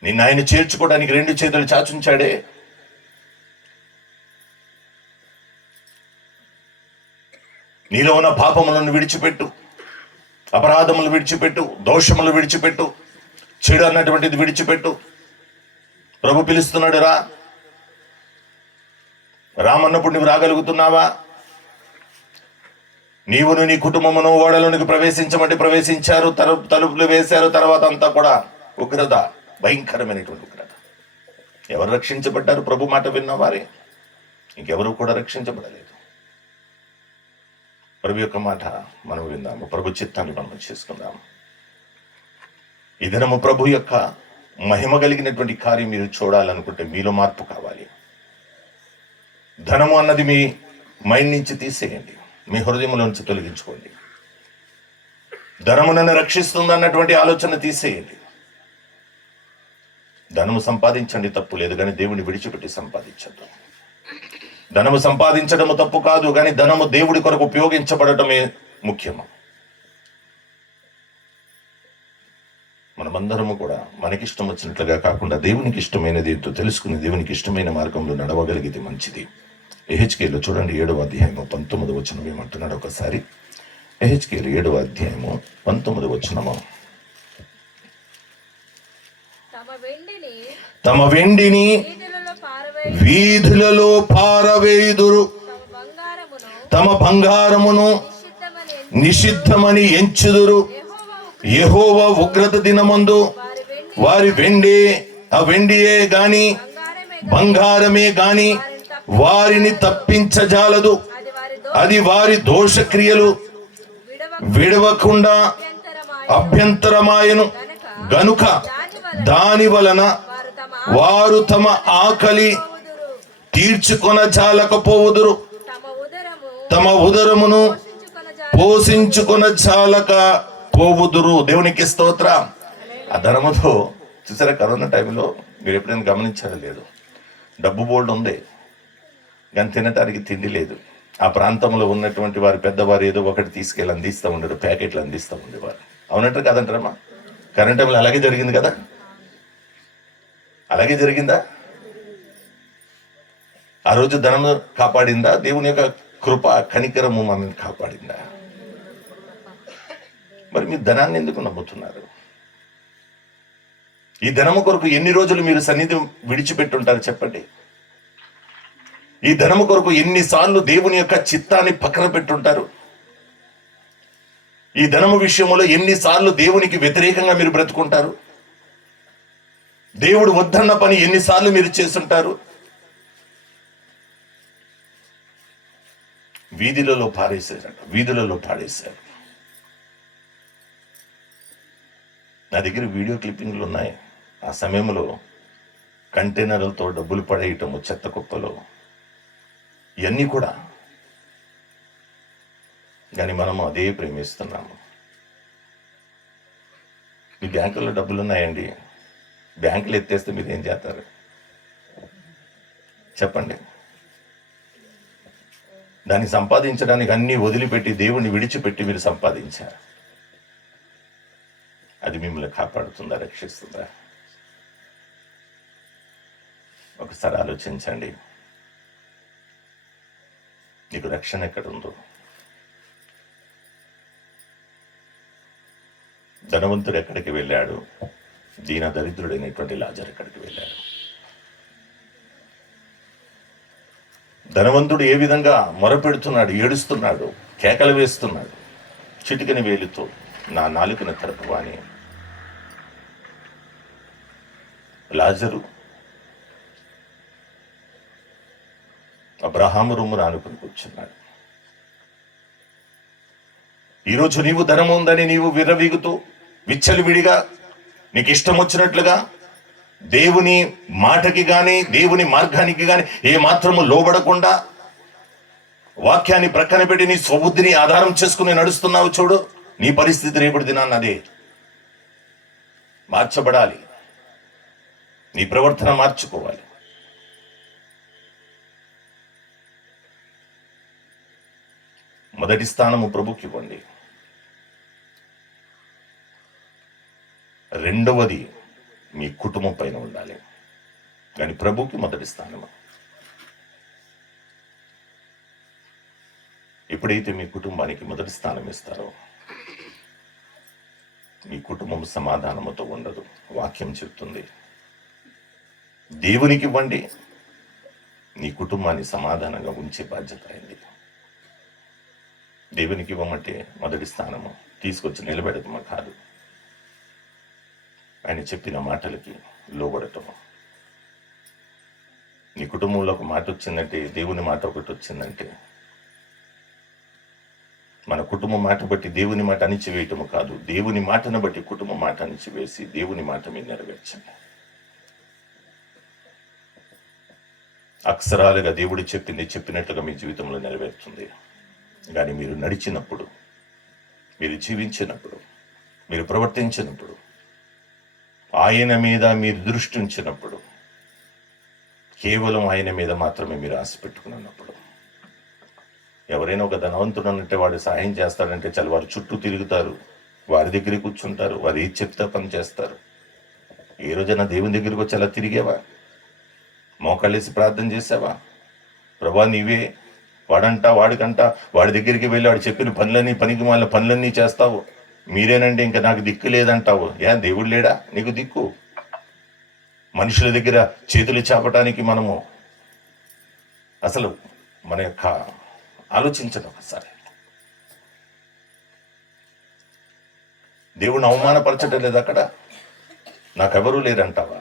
నిన్ను ఆయన చేర్చుకోవడానికి 2 చేతులు చాచుంచాడే. నీలో ఉన్న పాపములను విడిచిపెట్టు, అపరాధములు విడిచిపెట్టు, దోషములు విడిచిపెట్టు, చెడు అన్నటువంటిది విడిచిపెట్టు. ప్రభు పిలుస్తున్నాడు, రా. రామన్నప్పుడు నువ్వు రాగలుగుతున్నావా? నీవును నీ కుటుంబమును ఓడలోనికి ప్రవేశించమంటే ప్రవేశించారు, తలుపులు వేశారు. తర్వాత అంతా కూడా ఉగ్రత, భయంకరమైనటువంటి ఉగ్రత. ఎవరు రక్షించబడ్డారు? ప్రభు మాట విన్నవారే. ఇంకెవరు కూడా రక్షించబడలేదు. ప్రభు యొక్క మాట మనం విందాము, ప్రభు చిత్తాన్ని మనం చేసుకుందాము. ఈ దినము ప్రభు యొక్క మహిమ కలిగినటువంటి కార్యం మీరు చూడాలనుకుంటే మీలో మార్పు కావాలి. ధనము అన్నది మీ మైండ్ నుంచి తీసేయండి, మీ హృదయంలో నుంచి తొలగించుకోండి. ధనము నన్ను రక్షిస్తుంది అన్నటువంటి ఆలోచన తీసేయండి. ధనము సంపాదించండి, తప్పు లేదు, కానీ దేవుని విడిచిపెట్టి సంపాదించద్దు. ధనము సంపాదించడము తప్పు కాదు, కానీ ధనము దేవుడి కొరకు ఉపయోగించబడటమే ముఖ్యము. మనమందరము కూడా మనకిష్టం వచ్చినట్లుగా కాకుండా దేవునికి ఇష్టమైనది ఏంటో తెలుసుకుని దేవునికి ఇష్టమైన మార్గంలో నడవగలిగితే మంచిది. ఎహెచ్కేలో చూడండి 7వ అధ్యాయము 19వ వచనం ఏమంటున్నాడు ఒకసారి. ఎహెచ్కేలు 7వ అధ్యాయము 19వ వచనము. తమ వెండిని వీధులలో పారవేయుదురు, తమ బంగారమును నిషిద్ధమని ఎంచుదురు. యెహోవా ఉగ్రత దినమందు వారి వెండియే గాని బంగారమే గాని వారిని తప్పించజాలదు. అది వారి దోషక్రియలు విడవకుండా అభ్యంతరమాయను గనుక దాని వలన వారు తమ ఆకలి తీర్చుకొనజాలకపోవుదురు, తమ ఉదరమును పోషించుకొనజాలకపోవుదురు. దేవునికి స్తోత్రం. ఆ ధనముతో చూసారా, కరోనా టైంలో మీరు ఎప్పుడైనా గమనించారో లేదు, డబ్బు బోల్డ్ ఉంది కానీ తినటానికి తిండి లేదు. ఆ ప్రాంతంలో ఉన్నటువంటి వారి పెద్దవారు ఏదో ఒకటి తీసుకెళ్ళి అందిస్తూ ఉండరు, ప్యాకెట్లు అందిస్తూ ఉండేవారు. అవునంటారు కాదంటారమ్మా? కరెంట్ టైంలో అలాగే జరిగింది కదా? అలాగే జరిగిందా? ఆ రోజు ధనము కాపాడిందా? దేవుని యొక్క కృప కనికరము మనల్ని కాపాడిందా? మరి మీరు ధనాన్ని ఎందుకు నమ్ముతున్నారు? ఈ ధనము కొరకు ఎన్ని రోజులు మీరు సన్నిధి విడిచిపెట్టుంటారు చెప్పండి? ఈ ధనము కొరకు ఎన్నిసార్లు దేవుని యొక్క చిత్తాన్ని పక్కన పెట్టుంటారు? ఈ ధనము విషయంలో ఎన్నిసార్లు దేవునికి వ్యతిరేకంగా మీరు బ్రతుకుంటారు? దేవుడు వద్దన్న పని ఎన్నిసార్లు మీరు చేస్తుంటారు? వీధులలో పాడేశారు. నా దగ్గర వీడియో క్లిప్పింగ్లు ఉన్నాయి. ఆ సమయంలో కంటైనర్లతో డబ్బులు పడేయటము చెత్త కుప్పలో, ఇవన్నీ కూడా. కానీ మనము అదే ప్రేమిస్తున్నాము. మీ బ్యాంకుల్లో డబ్బులు ఉన్నాయండి, బ్యాంకులు ఎత్తేస్తే మీరు ఏం చేస్తారు చెప్పండి? దాన్ని సంపాదించడానికి అన్నీ వదిలిపెట్టి దేవుణ్ణి విడిచిపెట్టి మీరు సంపాదించారు. అది మిమ్మల్ని కాపాడుతుందా, రక్షిస్తుందా? ఒకసారి ఆలోచించండి. నీకు రక్షణ ఎక్కడుందో? ధనవంతుడు ఎక్కడికి వెళ్ళాడు? దీన దరిద్రుడైనటువంటి లాజరు ఎక్కడికి వెళ్ళారు? ధనవంతుడు ఏ విధంగా మొరపెడుతున్నాడు, ఏడుస్తున్నాడు, కేకలు వేస్తున్నాడు, చిటికని వేలుతో నా నాలుకను తరపువా అని. లాజరు అబ్రహాము రొమ్మును ఆనుకుని కూర్చున్నాడు. ఈరోజు నీవు ధనం ఉందని నీవు విర్రవీగుతూ విచ్చలివిడిగా నీకు ఇష్టం వచ్చినట్లుగా దేవుని మాటకి గాని దేవుని మార్గానికి గాని ఏ మాత్రము లోబడకుండా వాక్యాన్ని ప్రక్కన పెట్టి నీ స్వబుద్ధిని ఆధారం చేసుకుని నడుస్తున్నావు చూడు, నీ పరిస్థితి రేపటి దినాన్న అదే. మార్చబడాలి, నీ ప్రవర్తన మార్చుకోవాలి. మొదటి స్థానము ప్రభుకి ఇవ్వండి. రెండవది మీ కుటుంబం పైన ఉండాలి, కానీ ప్రభుకి మొదటి స్థానము. ఎప్పుడైతే మీ కుటుంబానికి మొదటి స్థానం ఇస్తారో మీ కుటుంబం సమాధానముతో ఉండదు. వాక్యం చెప్తుంది, దేవునికి ఇవ్వండి, నీ కుటుంబాన్ని సమాధానంగా ఉంచే బాధ్యత అయింది. దేవునికి ఇవ్వమంటే మొదటి స్థానము తీసుకొచ్చి నిలబెడటమా కాదు, ఆయన చెప్పిన మాటలకి లోబడటము. నీ కుటుంబంలో ఒక మాట వచ్చిందంటే, దేవుని మాట ఒకటి వచ్చిందంటే, మన కుటుంబ మాట బట్టి దేవుని మాట అణిచివేయటము కాదు, దేవుని మాటను బట్టి కుటుంబ మాట అణిచివేసి దేవుని మాట మీద నెరవేర్చండి. అక్షరాలుగా దేవుడు చెప్పింది చెప్పినట్లుగా మీ జీవితంలో నెరవేరుతుంది. కానీ మీరు నడిచినప్పుడు, మీరు జీవించినప్పుడు, మీరు ప్రవర్తించినప్పుడు, ఆయన మీద మీరు దృష్టి ఉంచినప్పుడు, కేవలం ఆయన మీద మాత్రమే మీరు ఆశ పెట్టుకున్నప్పుడు, ఎవరైనా ఒక ధనవంతుడు అంటే వాడు సహాయం చేస్తాడంటే చాలా వారు చుట్టూ తిరుగుతారు, వారి దగ్గర కూర్చుంటారు, వారు ఏది చెప్తే పని చేస్తారు. ఏ రోజైనా దేవుని దగ్గరికి వచ్చి అలా తిరిగేవా? మోకాళ్ళేసి ప్రార్థన చేసావా? ప్రభా నీవే, వాడంట వాడికంట వాడి దగ్గరికి వెళ్ళి వాడు చెప్పిన పనులన్నీ, పనికి వాళ్ళ పనులన్నీ చేస్తావు, మీరేనండి ఇంకా నాకు దిక్కు లేదంటావు. దేవుడు లేడా నీకు దిక్కు? మనుషుల దగ్గర చేతులు చాపటానికి మనము అసలు మన యొక్క ఆలోచించడం ఒకసారి. దేవుడిని అవమానపరచడం లేదు అక్కడ. నాకెవరూ లేరంటావా?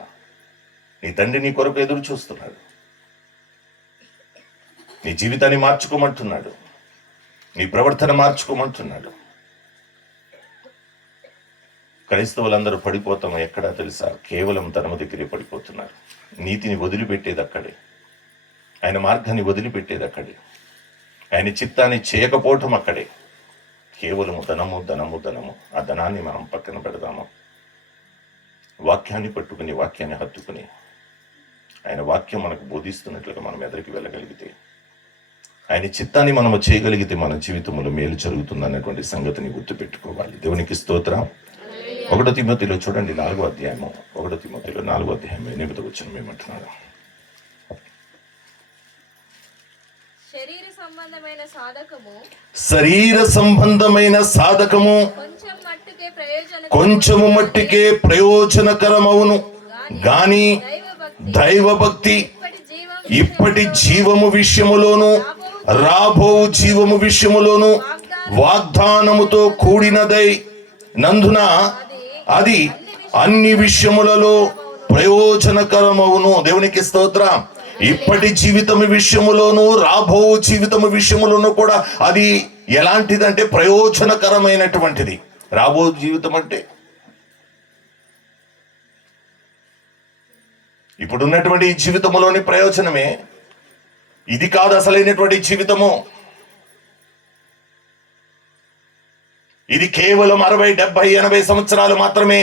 నీ తండ్రి నీ కొరకు ఎదురు చూస్తున్నాడు, నీ జీవితాన్ని మార్చుకోమంటున్నాడు, నీ ప్రవర్తన మార్చుకోమంటున్నాడు. క్రైస్తవులందరూ పడిపోతాం ఎక్కడా తెలుసా? కేవలం ధనము దగ్గరే పడిపోతున్నారు. నీతిని వదిలిపెట్టేది అక్కడే, ఆయన మార్గాన్ని వదిలిపెట్టేది అక్కడే, ఆయన చిత్తాన్ని చేయకపోవటం అక్కడే. కేవలము ధనము ధనము ధనము. ఆ ధనాన్ని మనం పక్కన పెడదాము. వాక్యాన్ని పట్టుకుని, వాక్యాన్ని హత్తుకుని, ఆయన వాక్యం మనకు బోధిస్తున్నట్లుగా మనం ఎదురికి వెళ్ళగలిగితే, ఆయన చిత్తాన్ని మనము చేయగలిగితే మన జీవితంలో మేలు జరుగుతుంది అన్నటువంటి సంగతిని గుర్తుపెట్టుకోవాలి. దేవునికి స్తోత్రం. 1 తిమోతిలో చూడండి 4వ అధ్యాయము, 1 తిమోతిలో 4వ అధ్యాయం 8వ వచనం ఏమంటున్నాడు? శరీర సంబంధమైన సాధకము కొంచెము మట్టికే ప్రయోజనకరమవును, గాని దైవభక్తి ఇప్పటి జీవము విషయములోను రాబో జీవము విషయములోను వాగ్దానముతో కూడినదై నందున అది అన్ని విషయములలో ప్రయోజనకరమవును. దేవునికి స్తోత్రం. ఇప్పటి జీవితము విషయములోను రాబో జీవితము విషయములోను కూడా అది ఎలాంటిదంటే ప్రయోజనకరమైనటువంటిది. రాబో జీవితం అంటే ఇప్పుడున్నటువంటి ఈ జీవితంలోని ప్రయోజనమే. ఇది కాదు అసలైనటువంటి జీవితము. ఇది కేవలం 60, 70, 80 సంవత్సరాలు మాత్రమే.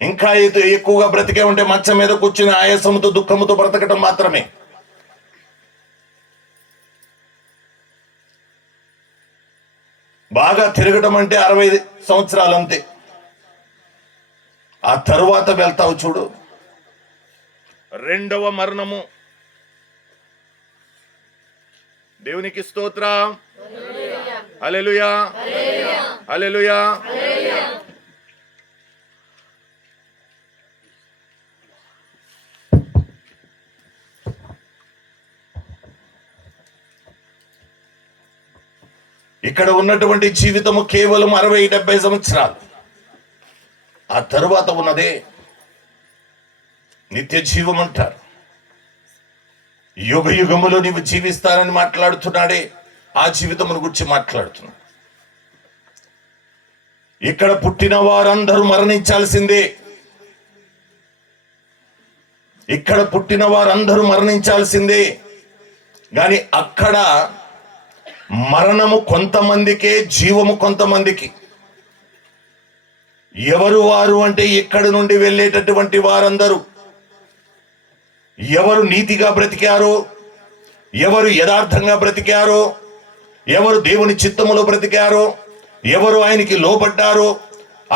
ఇంకా ఎక్కువగా బ్రతికే ఉంటే మంచం మీద కూర్చుని ఆయాసముతో దుఃఖముతో బ్రతకటం మాత్రమే. బాగా తిరగటం అంటే 60 సంవత్సరాలు అంతే. ఆ తరువాత వెళ్తావు చూడు, రెండవ మరణము. దేవునికి స్తోత్రం. హల్లెలూయా, హల్లెలూయా. ఇక్కడ ఉన్నటువంటి జీవితము కేవలం 60-70 సంవత్సరాలు. ఆ తరువాత ఉన్నదే నిత్య జీవం అంటారు. యుగ యుగములో నీవు జీవిస్తానని మాట్లాడుతున్నాడే, ఆ జీవితమును గురించి మాట్లాడుతున్నాడు. ఇక్కడ పుట్టిన వారందరూ మరణించాల్సిందే. ఇక్కడ పుట్టిన వారందరూ మరణించాల్సిందే. కానీ అక్కడ మరణము కొంతమందికే, జీవము కొంతమందికి. ఎవరు వారు అంటే ఇక్కడి నుండి వెళ్ళేటటువంటి వారందరూ ఎవరు నీతిగా బ్రతికారో, ఎవరు యథార్థంగా బ్రతికారో, ఎవరు దేవుని చిత్తములో బ్రతికారో, ఎవరు ఆయనకి లోబడ్డారో,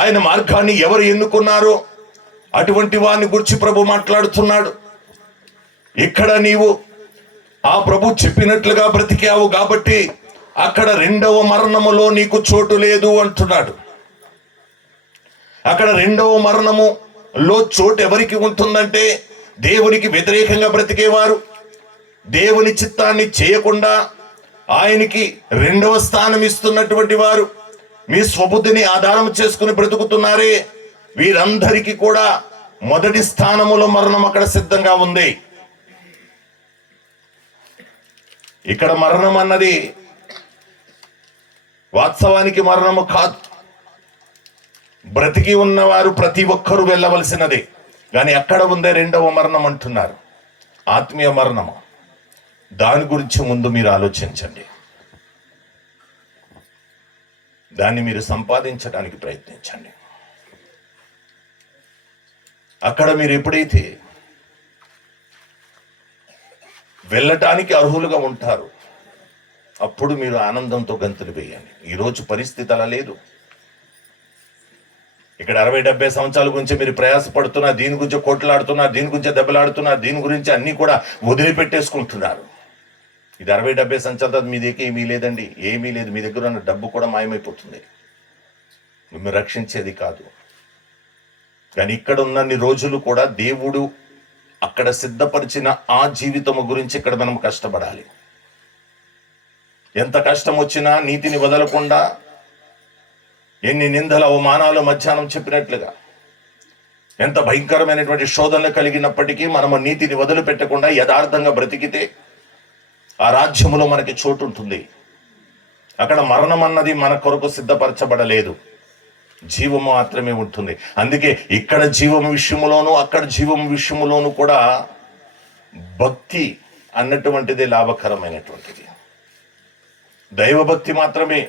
ఆయన మార్గాన్ని ఎవరు ఎన్నుకున్నారో అటువంటి వారిని గురించి ప్రభు మాట్లాడుతున్నాడు. ఇక్కడ నీవు ఆ ప్రభు చెప్పినట్లుగా బ్రతికావు కాబట్టి అక్కడ రెండవ మరణములో నీకు చోటు లేదు అంటున్నాడు. అక్కడ రెండవ మరణములో చోటు ఎవరికి ఉంటుందంటే, దేవునికి వ్యతిరేకంగా బ్రతికేవారు, దేవుని చిత్తాన్ని చేయకుండా ఆయనకి రెండవ స్థానం ఇస్తున్నటువంటి వారు, మీ స్వబుద్ధిని ఆధారం చేసుకుని బ్రతుకుతున్నారే, వీరందరికీ కూడా మొదటి స్థానములో మరణం అక్కడ సిద్ధంగా ఉంది. ఇక్కడ మరణం అన్నది వాస్తవానికి మరణము కాదు. బ్రతికి ఉన్నవారు ప్రతి ఒక్కరూ వెళ్ళవలసినదే. కానీ అక్కడ ఉందే రెండవ మరణం అంటున్నారు, ఆత్మీయ మరణము. దాని గురించి ముందు మీరు ఆలోచించండి. దాన్ని మీరు సంపాదించడానికి ప్రయత్నించండి. అక్కడ మీరు ఎప్పుడైతే వెళ్ళటానికి అర్హులుగా ఉంటారు, అప్పుడు మీరు ఆనందంతో గంతులు వేయండి. ఈరోజు పరిస్థితి అలా లేదు. ఇక్కడ 60-70 సంవత్సరాల గురించి మీరు ప్రయాసపడుతున్నారు, దీని గురించి కొట్లాడుతున్నారు, దీని గురించి దెబ్బలాడుతున్నారు, దీని గురించి అన్ని కూడా వదిలిపెట్టేసుకుంటున్నారు. ఇది 60-70 సంవత్సరాల మీ దగ్గర ఏమీ లేదండి, ఏమీ లేదు. మీ దగ్గర ఉన్న డబ్బు కూడా మాయమైపోతుంది, మిమ్మల్ని రక్షించేది కాదు. కానీ ఇక్కడ ఉన్నన్ని రోజులు కూడా దేవుడు అక్కడ సిద్ధపరిచిన ఆ జీవితము గురించి ఇక్కడ మనం కష్టపడాలి. ఎంత కష్టం వచ్చినా నీతిని వదలకుండా, ఎన్ని నిందల అవమానాలు మధ్యాహ్నం చెప్పినట్లుగా ఎంత భయంకరమైనటువంటి శోధనలు కలిగినప్పటికీ మనము నీతిని వదిలిపెట్టకుండా యథార్థంగా బ్రతికితే ఆ రాజ్యములో మనకి చోటు ఉంటుంది. అక్కడ మరణం అన్నది మన కొరకు సిద్ధపరచబడలేదు, జీవము మాత్రమే ఉంటుంది. అందుకే ఇక్కడ జీవము విషయములోను అక్కడ జీవము విషయములోను కూడా భక్తి అన్నటువంటిది లాభకరమైనటువంటిది. దైవభక్తి మాత్రమే,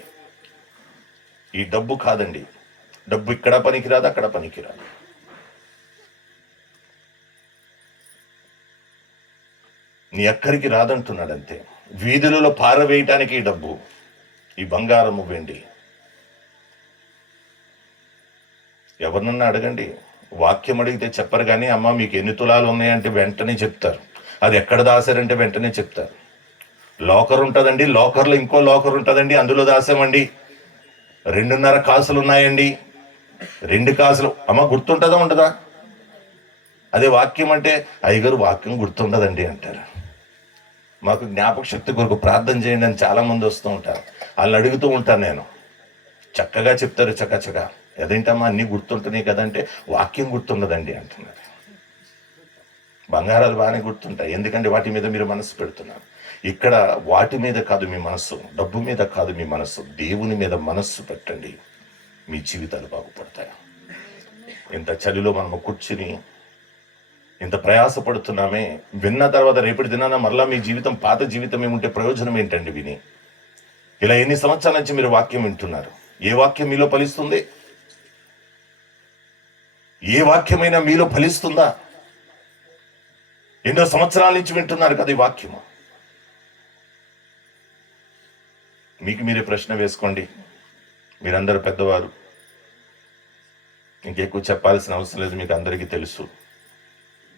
ఈ డబ్బు కాదండి. డబ్బు ఇక్కడ పనికిరాదు, అక్కడ పనికిరాదు. నీ ఎక్కడికి రాదంటున్నాడు అంతే. వీధులలో పారవేయటానికి ఈ డబ్బు, ఈ బంగారము వెండి. ఎవరినన్నా అడగండి, వాక్యం అడిగితే చెప్పరు. కానీ అమ్మ మీకు ఎన్ని తులాలు ఉన్నాయంటే వెంటనే చెప్తారు. అది ఎక్కడ దాసారంటే వెంటనే చెప్తారు. లాకర్ ఉంటుందండి, లాకర్లో ఇంకో లాకర్ ఉంటుందండి, అందులో దాసామండి. 2.5 కాసులు ఉన్నాయండి, 2 కాసులు. అమ్మ గుర్తుంటుందా ఉండదా? అదే వాక్యం అంటే, అయ్యగారు వాక్యం గుర్తుండదండి అంటారు. మాకు జ్ఞాపక శక్తి కొరకు ప్రార్థన చేయండి అని చాలా మంది వస్తూ ఉంటారు. వాళ్ళని అడుగుతూ ఉంటాను నేను. చక్కగా చెప్తారు, చక్కగా. అదేంటమ్మా అన్నీ గుర్తుంటున్నాయి కదంటే, వాక్యం గుర్తుండదండి అంటున్నారు. బంగారాలు బాగానే గుర్తుంటాయి, ఎందుకంటే వాటి మీద మీరు మనసు పెడుతున్నారు. ఇక్కడ వాటి మీద కాదు మీ మనస్సు, డబ్బు మీద కాదు మీ మనస్సు, దేవుని మీద మనస్సు పెట్టండి, మీ జీవితాలు బాగుపడతాయి. ఇంత చలిలో మనము కూర్చుని ఇంత ప్రయాసపడుతున్నామే, విన్న తర్వాత రేపటి దినాన మరలా మీ జీవితం పాత జీవితం ఏముంటే ప్రయోజనం ఏంటండి విని? ఇలా ఎన్ని సంవత్సరాల నుంచి మీరు వాక్యం వింటున్నారు? ఏ వాక్యం మీలో ఫలిస్తుంది? ఏ వాక్యమైనా మీలో ఫలిస్తుందా? ఎన్నో సంవత్సరాల నుంచి వింటున్నారు కదా ఈ వాక్యము. మీకు మీరే ప్రశ్న వేసుకోండి. మీరందరూ పెద్దవారు, ఇంకెక్కువ చెప్పాల్సిన అవసరం లేదు. మీకు అందరికీ తెలుసు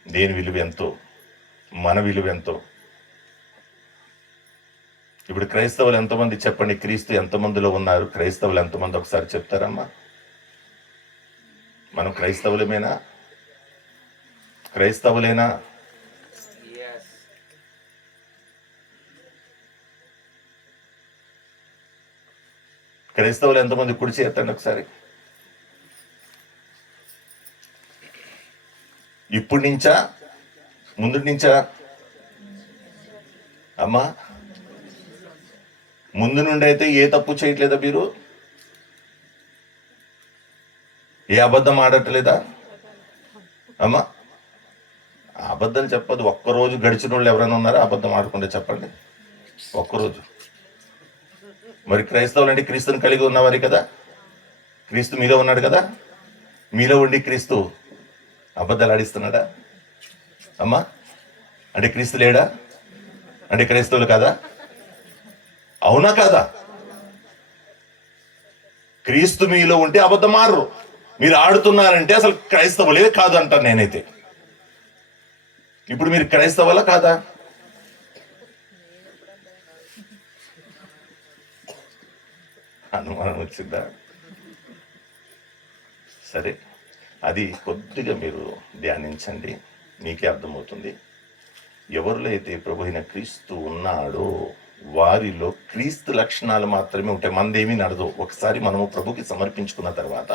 దేని విలువ ఎంతో, మన విలువ ఎంతో. ఇప్పుడు క్రైస్తవులు ఎంతమంది చెప్పండి, క్రీస్తు ఎంతమందిలో ఉన్నారు? క్రైస్తవులు ఎంతమంది ఒకసారి చెప్తారమ్మా? మనం క్రైస్తవులమేనా? క్రైస్తవులేనా? క్రైస్తవులు ఎంతమంది కుడి చేయండి ఒకసారి. ఇప్పుడు నుంచా ముందు నుంచా అమ్మా? ముందు నుండి అయితే ఏ తప్పు చేయట్లేదా మీరు? ఏ అబద్ధం ఆడట్లేదా అమ్మా? అబద్ధాలు చెప్పదు. ఒక్కరోజు గడిచిన వాళ్ళు ఎవరైనా ఉన్నారా అబద్ధం ఆడకుండా? చెప్పండి, ఒక్కరోజు. మరి క్రైస్తవులు అంటే క్రీస్తుని కలిగి ఉన్నవారే కదా. క్రీస్తు మీలో ఉన్నాడు కదా. మీలో ఉండి క్రీస్తు అబద్ధాలు ఆడిస్తున్నాడా అమ్మా? అంటే క్రీస్తు లేడా? అంటే క్రైస్తవులు కాదా? అవునా కాదా? క్రీస్తు మీలో ఉంటే అబద్ధం మారరు. మీరు ఆడుతున్నారంటే అసలు క్రైస్తవులే కాదు అంటాను నేనైతే. ఇప్పుడు మీరు క్రైస్తవులా కాదా? అనుమానం వచ్చిందా? సరే, అది కొద్దిగా మీరు ధ్యానించండి, మీకే అర్థమవుతుంది. ఎవరిలో అయితే ప్రభు అయిన క్రీస్తు ఉన్నాడో వారిలో క్రీస్తు లక్షణాలు మాత్రమే ఉంటాయి. మందేమీ నడదు. ఒకసారి మనము ప్రభుకి సమర్పించుకున్న తర్వాత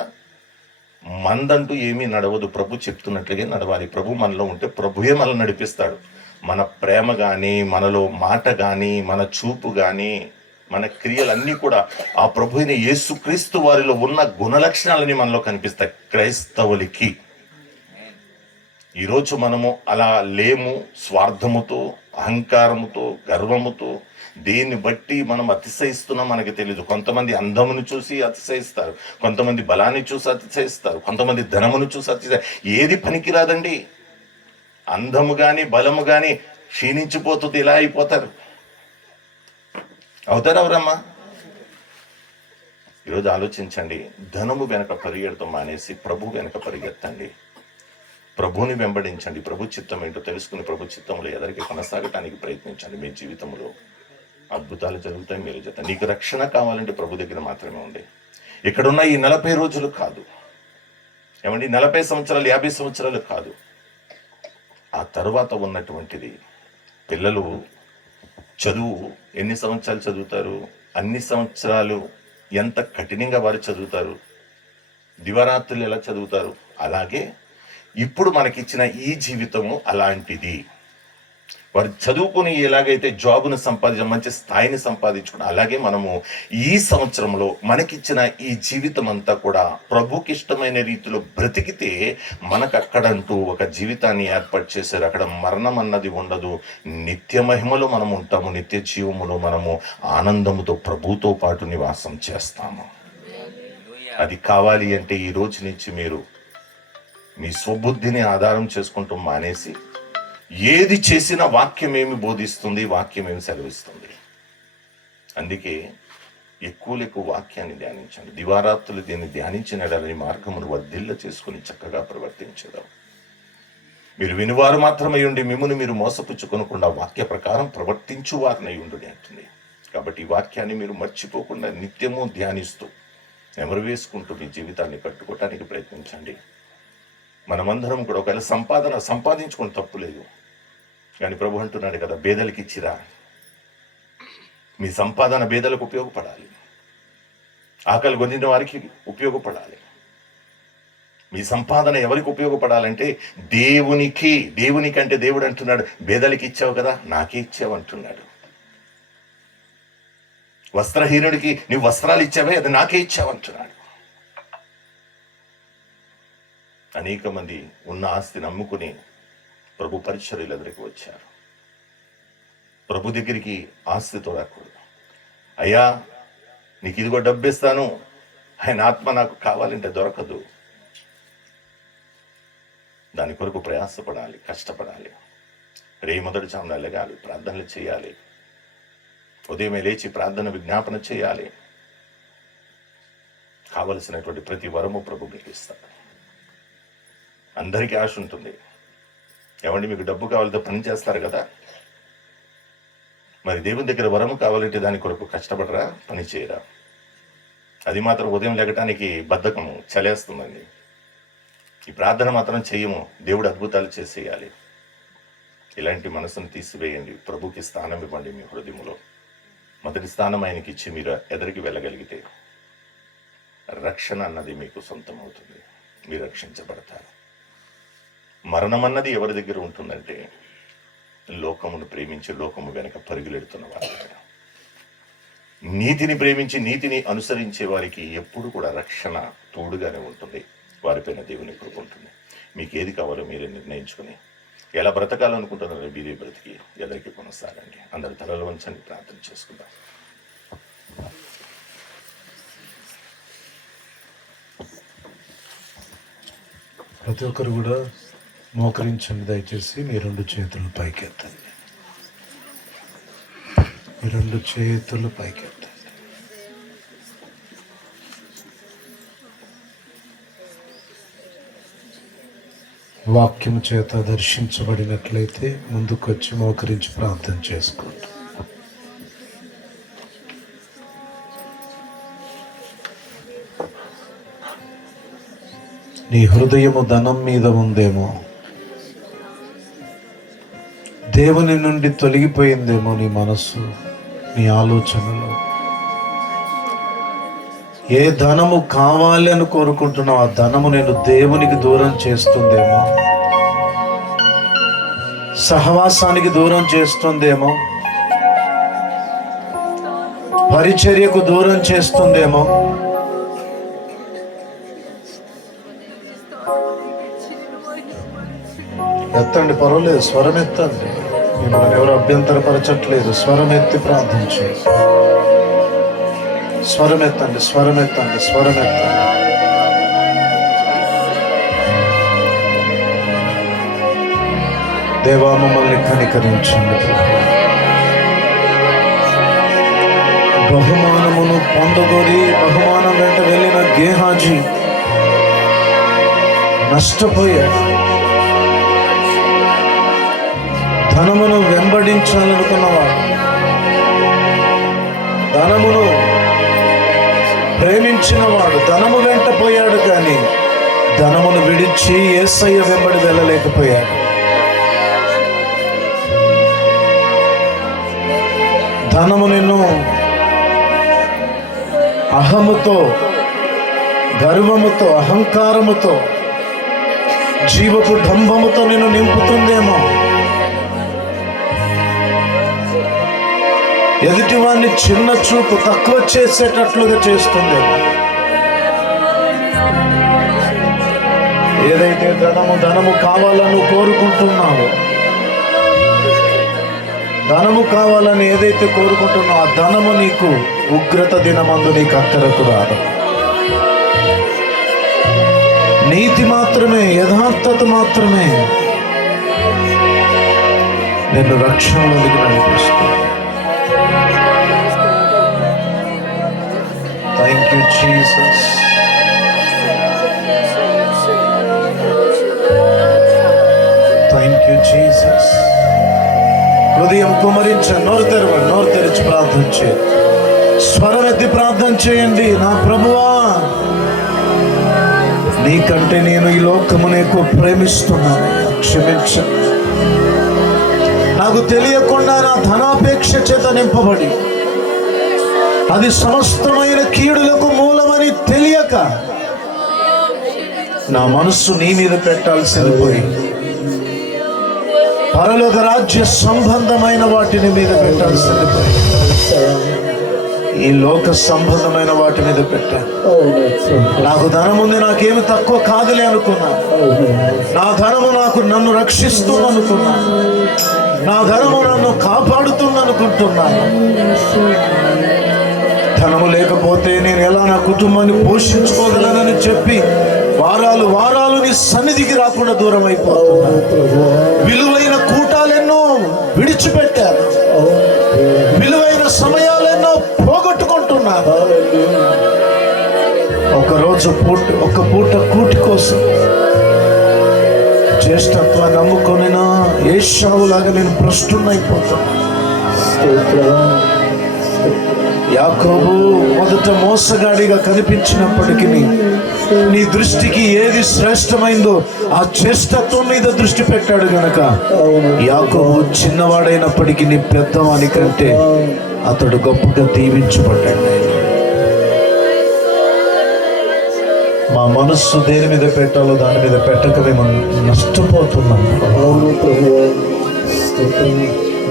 మందంటూ ఏమీ నడవదు. ప్రభు చెప్తున్నట్లుగా నడవాలి. ప్రభు మనలో ఉంటే ప్రభుయే మనల్ని నడిపిస్తాడు. మన ప్రేమ కానీ, మనలో మాట కానీ, మన చూపు కానీ, మన క్రియలన్నీ కూడా ఆ ప్రభు అయిన యేసుక్రీస్తు వారిలో ఉన్న గుణలక్షణాలని మనలో కనిపిస్తాయి క్రైస్తవులకి. ఈరోజు మనము అలా లేము. స్వార్థముతో, అహంకారముతో, గర్వముతో దేన్ని బట్టి మనం అతిశయిస్తున్నాం మనకి తెలియదు. కొంతమంది అందమును చూసి అతిశయిస్తారు, కొంతమంది బలాన్ని చూసి అతిశయిస్తారు, కొంతమంది ధనమును చూసి అతిశయిస్తారు. ఏది పనికిరాదండి. అందము కానీ బలము కానీ క్షీణించిపోతుంది. ఇలా అయిపోతారు. అవుతారు ఎవరమ్మా? ఈరోజు ఆలోచించండి. ధనము వెనక పరిగెడతాం మానేసి ప్రభు వెనక పరిగెత్తండి. ప్రభుని వెంబడించండి. ప్రభు చిత్తం ఏంటో తెలుసుకుని ప్రభు చిత్తంలో ఎదరికి కొనసాగటానికి ప్రయత్నించండి. మీ జీవితంలో అద్భుతాలు జరుగుతాయి. మీరు జరుగుతాయి. నీకు రక్షణ కావాలంటే ప్రభు దగ్గర మాత్రమే ఉంది. ఇక్కడున్న ఈ 40 రోజులు కాదు ఏమండి, 40 సంవత్సరాలు 50 సంవత్సరాలు కాదు. ఆ తరువాత ఉన్నటువంటిది. పిల్లలు చదువు ఎన్ని సంవత్సరాలు చదువుతారు? అన్ని సంవత్సరాలు ఎంత కఠినంగా వారు చదువుతారు, దివారాత్రులు ఎలా చదువుతారు, అలాగే ఇప్పుడు మనకిచ్చిన ఈ జీవితము అలాంటిది. వారు చదువుకుని ఎలాగైతే జాబును మంచి స్థాయిని సంపాదించుకుని, అలాగే మనము ఈ సంవత్సరంలో మనకిచ్చిన ఈ జీవితం అంతా కూడా ప్రభుకి ఇష్టమైన రీతిలో బ్రతికితే మనకు అక్కడంటూ ఒక జీవితాన్ని ఏర్పాటు చేశారు. అక్కడ మరణం అన్నది ఉండదు. నిత్య మహిమలో మనం ఉంటాము. నిత్య జీవములో మనము ఆనందముతో ప్రభుతో పాటు నివాసం చేస్తాము. అది కావాలి అంటే ఈ రోజు నుంచి మీరు మీ స్వబుద్ధిని ఆధారం చేసుకుంటూ మానేసి ఏది చేసినా వాక్యం ఏమి బోధిస్తుంది, వాక్యం ఏమి సెలవిస్తుంది. అందుకే ఎక్కువ వాక్యాన్ని ధ్యానించండి. దివారాత్రులు దీన్ని ధ్యానించిన మార్గమును వర్ధిల్ల చేసుకుని చక్కగా ప్రవర్తించేదాం. మీరు వినివారు మాత్రమై ఉండి మిమ్మును మీరు మోసపుచ్చుకొనకుండా వాక్య ప్రకారం ప్రవర్తించు వారినై ఉండుని అంటుంది. కాబట్టి ఈ వాక్యాన్ని మీరు మర్చిపోకుండా నిత్యము ధ్యానిస్తూ నెమరు వేసుకుంటూ మీ జీవితాన్ని కట్టుకోవటానికి ప్రయత్నించండి. మనమందరం కూడా ఒకవేళ సంపాదించుకుని తప్పు లేదు, కానీ ప్రభు అంటున్నాడు కదా, బేదలకి ఇచ్చిరా. మీ సంపాదన బేదలకు ఉపయోగపడాలి, ఆకలి గొందిన వారికి ఉపయోగపడాలి. మీ సంపాదన ఎవరికి ఉపయోగపడాలంటే దేవునికి అంటే దేవుడు అంటున్నాడు, బేదలకి ఇచ్చావు కదా, నాకే ఇచ్చావు అంటున్నాడు. వస్త్రహీనుడికి నువ్వు వస్త్రాలు ఇచ్చావే, అది నాకే ఇచ్చావు అంటున్నాడు. అనేక మంది ఉన్న ఆస్తిని అమ్ముకుని ప్రభు పరిచర్యలు ఎదురికి వచ్చారు. ప్రభు దగ్గరికి ఆస్తితో రాకూడదు. అయ్యా నీకు ఇదిగో డబ్బు ఇస్తాను, ఆయన ఆత్మ నాకు కావాలంటే దొరకదు. దాని కొరకు ప్రయాసపడాలి, కష్టపడాలి. మొదటి చామున లెగాలి, ప్రార్థనలు చేయాలి. ఉదయమే లేచి ప్రార్థన విజ్ఞాపన చేయాలి. కావలసినటువంటి ప్రతి వరము ప్రభు మీకు ఇస్తాడు. అందరికీ ఆశ ఉంటుంది. ఏమండి, మీకు డబ్బు కావాలంటే పని చేస్తారు కదా, మరి దేవుని దగ్గర వరము కావాలంటే దాని కొరకు కష్టపడరా, పని చేయరా? అది మాత్రం ఉదయం లెగటానికి బద్ధకము, చలేస్తుందండి. ఈ ప్రార్థన మాత్రం చెయ్యము, దేవుడు అద్భుతాలు చేసేయాలి. ఇలాంటి మనసును తీసివేయండి. ప్రభుకి స్థానం ఇవ్వండి మీ హృదయములో. మొదటి స్థానం ఆయనకి ఇచ్చి మీరు ఎదరికి వెళ్ళగలిగితే రక్షణ అన్నది మీకు సొంతమవుతుంది, మీరు రక్షించబడతారు. మరణం అన్నది ఎవరి దగ్గర ఉంటుందంటే లోకమును ప్రేమించి లోకము వెనక పరుగులెడుతున్న వారి దగ్గర. నీతిని ప్రేమించి నీతిని అనుసరించే వారికి ఎప్పుడు కూడా రక్షణ తోడుగానే ఉంటుంది. వారిపైన దేవుని కృప ఉంటుంది. మీకు ఏది కావాలో మీరే నిర్ణయించుకుని ఎలా బ్రతకాలనుకుంటున్నారో మీరే బ్రతికి ఎదరికి కొనసాగండి. అందరి తలలు వంచండి, ప్రార్థన చేసుకుందాం. ప్రతి ఒక్కరు కూడా మోకరించండి. దయచేసి మీ 2 చేతులు పైకెత్తండి. మీ 2 చేతులు పైకెత్తండి. వాక్యం చేత దర్శించబడినట్లయితే ముందుకొచ్చి మోకరించి ప్రార్థన చేసుకోండి. నీ హృదయము ధనం మీద ఉందేమో, దేవుని నుండి తొలగిపోయిందేమో నీ మనస్సు, నీ ఆలోచనలు. ఏ ధనము కావాలి అని కోరుకుంటున్నావు, ఆ ధనము నేను దేవునికి దూరం చేస్తుందేమో, సహవాసానికి దూరం చేస్తుందేమో, పరిచర్యకు దూరం చేస్తుందేమో. ఎత్తండి, పర్వాలేదు, స్వరం ఎత్తండి. మిమ్మల్ని ఎవరు అభ్యంతరపరచట్లేదు. స్వరం ఎత్తి ప్రార్థించే, స్వరం ఎత్తండి, స్వరం ఎత్తండి, స్వరం ఎత్తండి. దేవా, మమ్మల్ని కనికరించండి. బహుమానమును పొందగోరి బహుమానం వెంట వెళ్ళిన గేహాజీ నష్టపోయాడు. ధనమును వెంబడించాలనుకున్నవాడు, ధనమును ప్రేమించినవాడు ధనము వెంట పోయాడు, కానీ ధనమును విడిచి యేసయ్య వెంబడి వెళ్ళలేకపోయాడు. ధనము నిన్ను అహముతో, గర్వముతో, అహంకారముతో, జీవపు డంబముతో నిన్ను నింపుతుందేమో. ఎదుటి వాడిని చిన్న చూపు, తక్కువ చేసేటట్లుగా చేస్తుందేమో. ఏదైతే ధనము కావాలని కోరుకుంటున్నావో, ధనము కావాలని ఏదైతే కోరుకుంటున్నావో, ఆ ధనము నీకు ఉగ్రత దినమందు నీకు అక్కరకు రాదు. నీతి మాత్రమే, యథార్థత మాత్రమే నిన్ను రక్షణలోకి నడిపిస్తుంది. Thank you, Jesus. Thank you, Jesus. హృదయం కుమరించండి, నోరు తెరవండి, నోరు తెరిచి ప్రార్థన చేయండి, స్వరమెత్తి ప్రార్థన చేయండి. నా ప్రభువా, నీకంటే నేను ఈ లోకమును ఎక్కువ ప్రేమిస్తున్నాను, క్షమించండి. నాకు తెలియకుండా నా ధనాపేక్ష చేత నింపబడి అది సమస్తమైన కీడులకు మూలమని తెలియక నా మనస్సు నీ మీద పెట్టాల్సింది పోయి పరలోక రాజ్య సంబంధమైన వాటిని మీద పెట్టాల్సింది పోయి ఈ లోక సంబంధమైన వాటి మీద పెట్టాను. నాకు ధనం ఉంది, నాకేమి తక్కువ కాదులే అనుకున్నా. నా ధనము నన్ను రక్షిస్తుంది అనుకున్నా. నా ధనము నన్ను కాపాడుతుంది అనుకుంటున్నాను. ధనము లేకపోతే నేను ఎలా నా కుటుంబాన్ని పోషించుకోగలనని చెప్పి వారాలు నీ సన్నిధికి రాకుండా దూరం అయిపోతున్నాను. విలువైన కూటాలెన్నో విడిచిపెట్టాను, విలువైన సమయాలెన్నో పోగొట్టుకుంటున్నాను. ఒక పూట కూటి కోసం జ్యేష్ఠత్వాన్ని నమ్ముకొనినా ఏశావులాగా నేను భ్రష్టున్నైపోతున్నాను. యాకోబు మొదట మోసగాడిగా కనిపించినప్పటికీ నీ దృష్టికి ఏది శ్రేష్టమైందో ఆ జ్యేష్ఠత్వం మీద దృష్టి పెట్టాడు గనక యాకోబు చిన్నవాడైనప్పటికీ నీ పెద్దవాని కంటే అతడు గొప్పగా దీవించబడ్డాడు. మా మనస్సు దేని మీద పెట్టాలో దాని మీద పెట్టక మేము నష్టపోతున్నాం.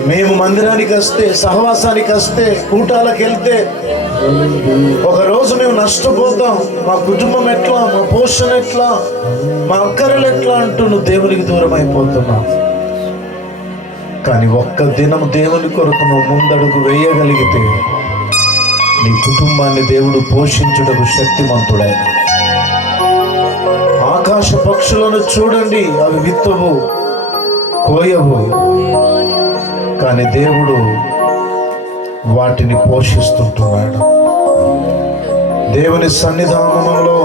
మేము మందిరానికి వస్తే, సహవాసానికి వస్తే, కూటాలకు వెళ్తే ఒకరోజు మేము నష్టపోతాం. మా కుటుంబం ఎట్లా, మా పోషణ ఎట్లా, మా అక్కరలు ఎట్లా అంటూ నువ్వు దేవునికి దూరం అయిపోతున్నావు. కానీ ఒక్క దినం దేవుని కొరకు నువ్వు ముందడుగు వేయగలిగితే నీ కుటుంబాన్ని దేవుడు పోషించుటకు శక్తిమంతుడైన. ఆకాశ పక్షులను చూడండి, అవి విత్తవు, కోయవు, కానీ దేవుడు వాటిని పోషిస్తుంటున్నాడు. దేవుని సన్నిధానంలో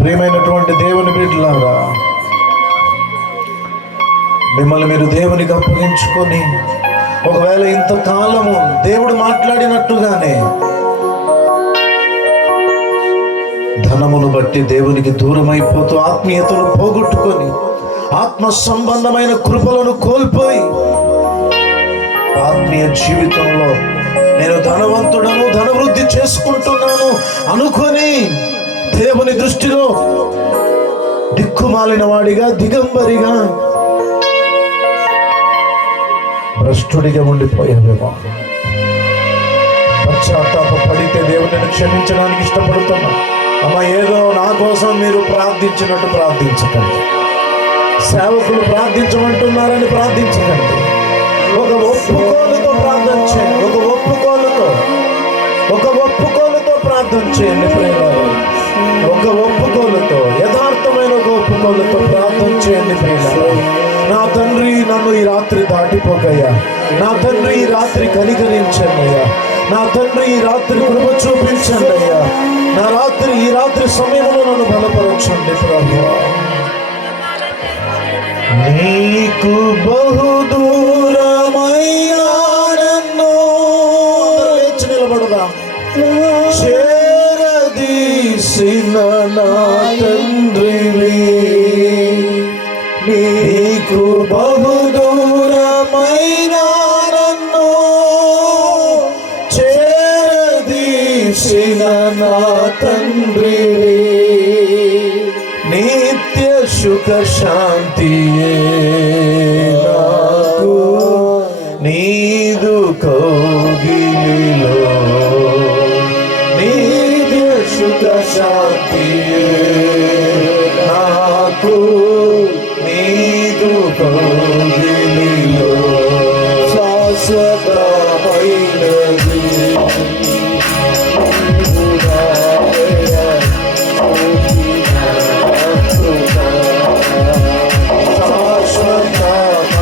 ప్రియమైనటువంటి దేవుని బిడ్డలారా, మిమ్మల్ని మీరు దేవునికి అప్పగించుకొని, ఒకవేళ ఇంతకాలము దేవుడు మాట్లాడినట్టుగానే ధనమును బట్టి దేవునికి దూరం అయిపోతూ ఆత్మీయతను పోగొట్టుకొని, ఆత్మ సంబంధమైన కృపలను కోల్పోయి, ఆత్మీయ జీవితంలో నేను ధనవంతుడను, ధనవృద్ధి చేసుకుంటున్నాను అనుకొని దేవుని దృష్టిలో దిక్కుమాలిన వాడిగా, దిగంబరిగా, భ్రష్టుడిగా ఉండిపోయావేమో. పశ్చాత్తాప పడితే దేవుడిని క్షమించడానికి ఇష్టపడుతున్నా. అమ్మ, ఏదో నా కోసం మీరు ప్రార్థించినట్టు ప్రార్థించకండి. సేవకులు ప్రార్థించమంటున్నారని ప్రార్థించకండి. ఒక ఒప్పుకోలుతో ప్రార్థన చేయండి. ఒక ఒప్పుకోలుతో ప్రార్థన చేయండి ప్రియులారా. ఒక ఒప్పుకోలుతో, యథార్థమైన ఒక ఒప్పుకోలుతో ప్రార్థన చేయండి ప్రియులారా. నా తండ్రి, నన్ను ఈ రాత్రి దాటిపోకయ్యా. నా తండ్రి, ఈ రాత్రి కనికరించండి అయ్యా. నా తండ్రి, ఈ రాత్రి కృప చూపించండి అయ్యా. ఈ రాత్రి సమయంలో నన్ను బలపరచండి ప్రభువా. నీకు బహు దూరమయ్యా నన్ను లేచి నిలబడదాం. చేరదీసిన నా తండ్రివి, నీకు బహు దూరమైనా నన్ను చేరదీసిన నా తండ్రివి, నిత్య సుఖ శాంతియే నాకు నీదు కౌగిలిలో, నిత్య సుఖ శాంతియే నాకు నీదు కౌగిలిలో, శాశ్వతమైనది శాశ్వతమైనది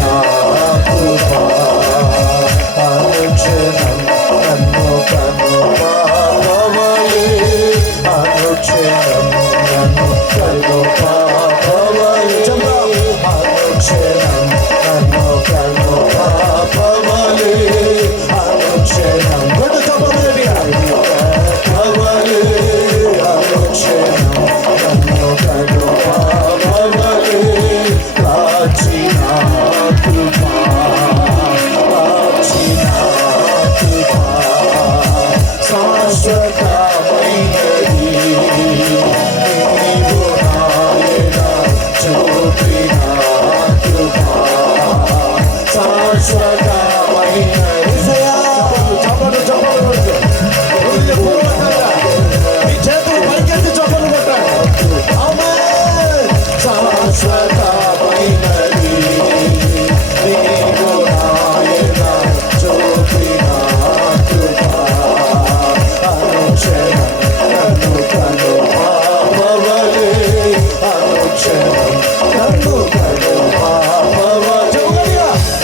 నా కృప అనుక్షణం నన్ను కనుపాపవలే అనుక్షణం నన్ను కనుపాపవలే అనుక్షణం నన్ను కనుపాపవలే అనుక్షణం గొడ్డు చెప్పబడి పవలే అనుక్షణం నన్ను కనుపాపవలే కాచిన కృపా శాశ్వతమైనది నీవు నాయన చూపిన కృపా శాశ్వతమైనది చప్పలు హృదయపూర్వకంగా మీ చేతులు పైకెత్తి చప్పలు కొట్టాడు ఆమేన్ శాశ్వతమైనది నీవు నాయన చూపిన కృపా అనుక్షణం నన్ను కనుపాపవలే అనుక్షణం నన్ను కనుపాపవలే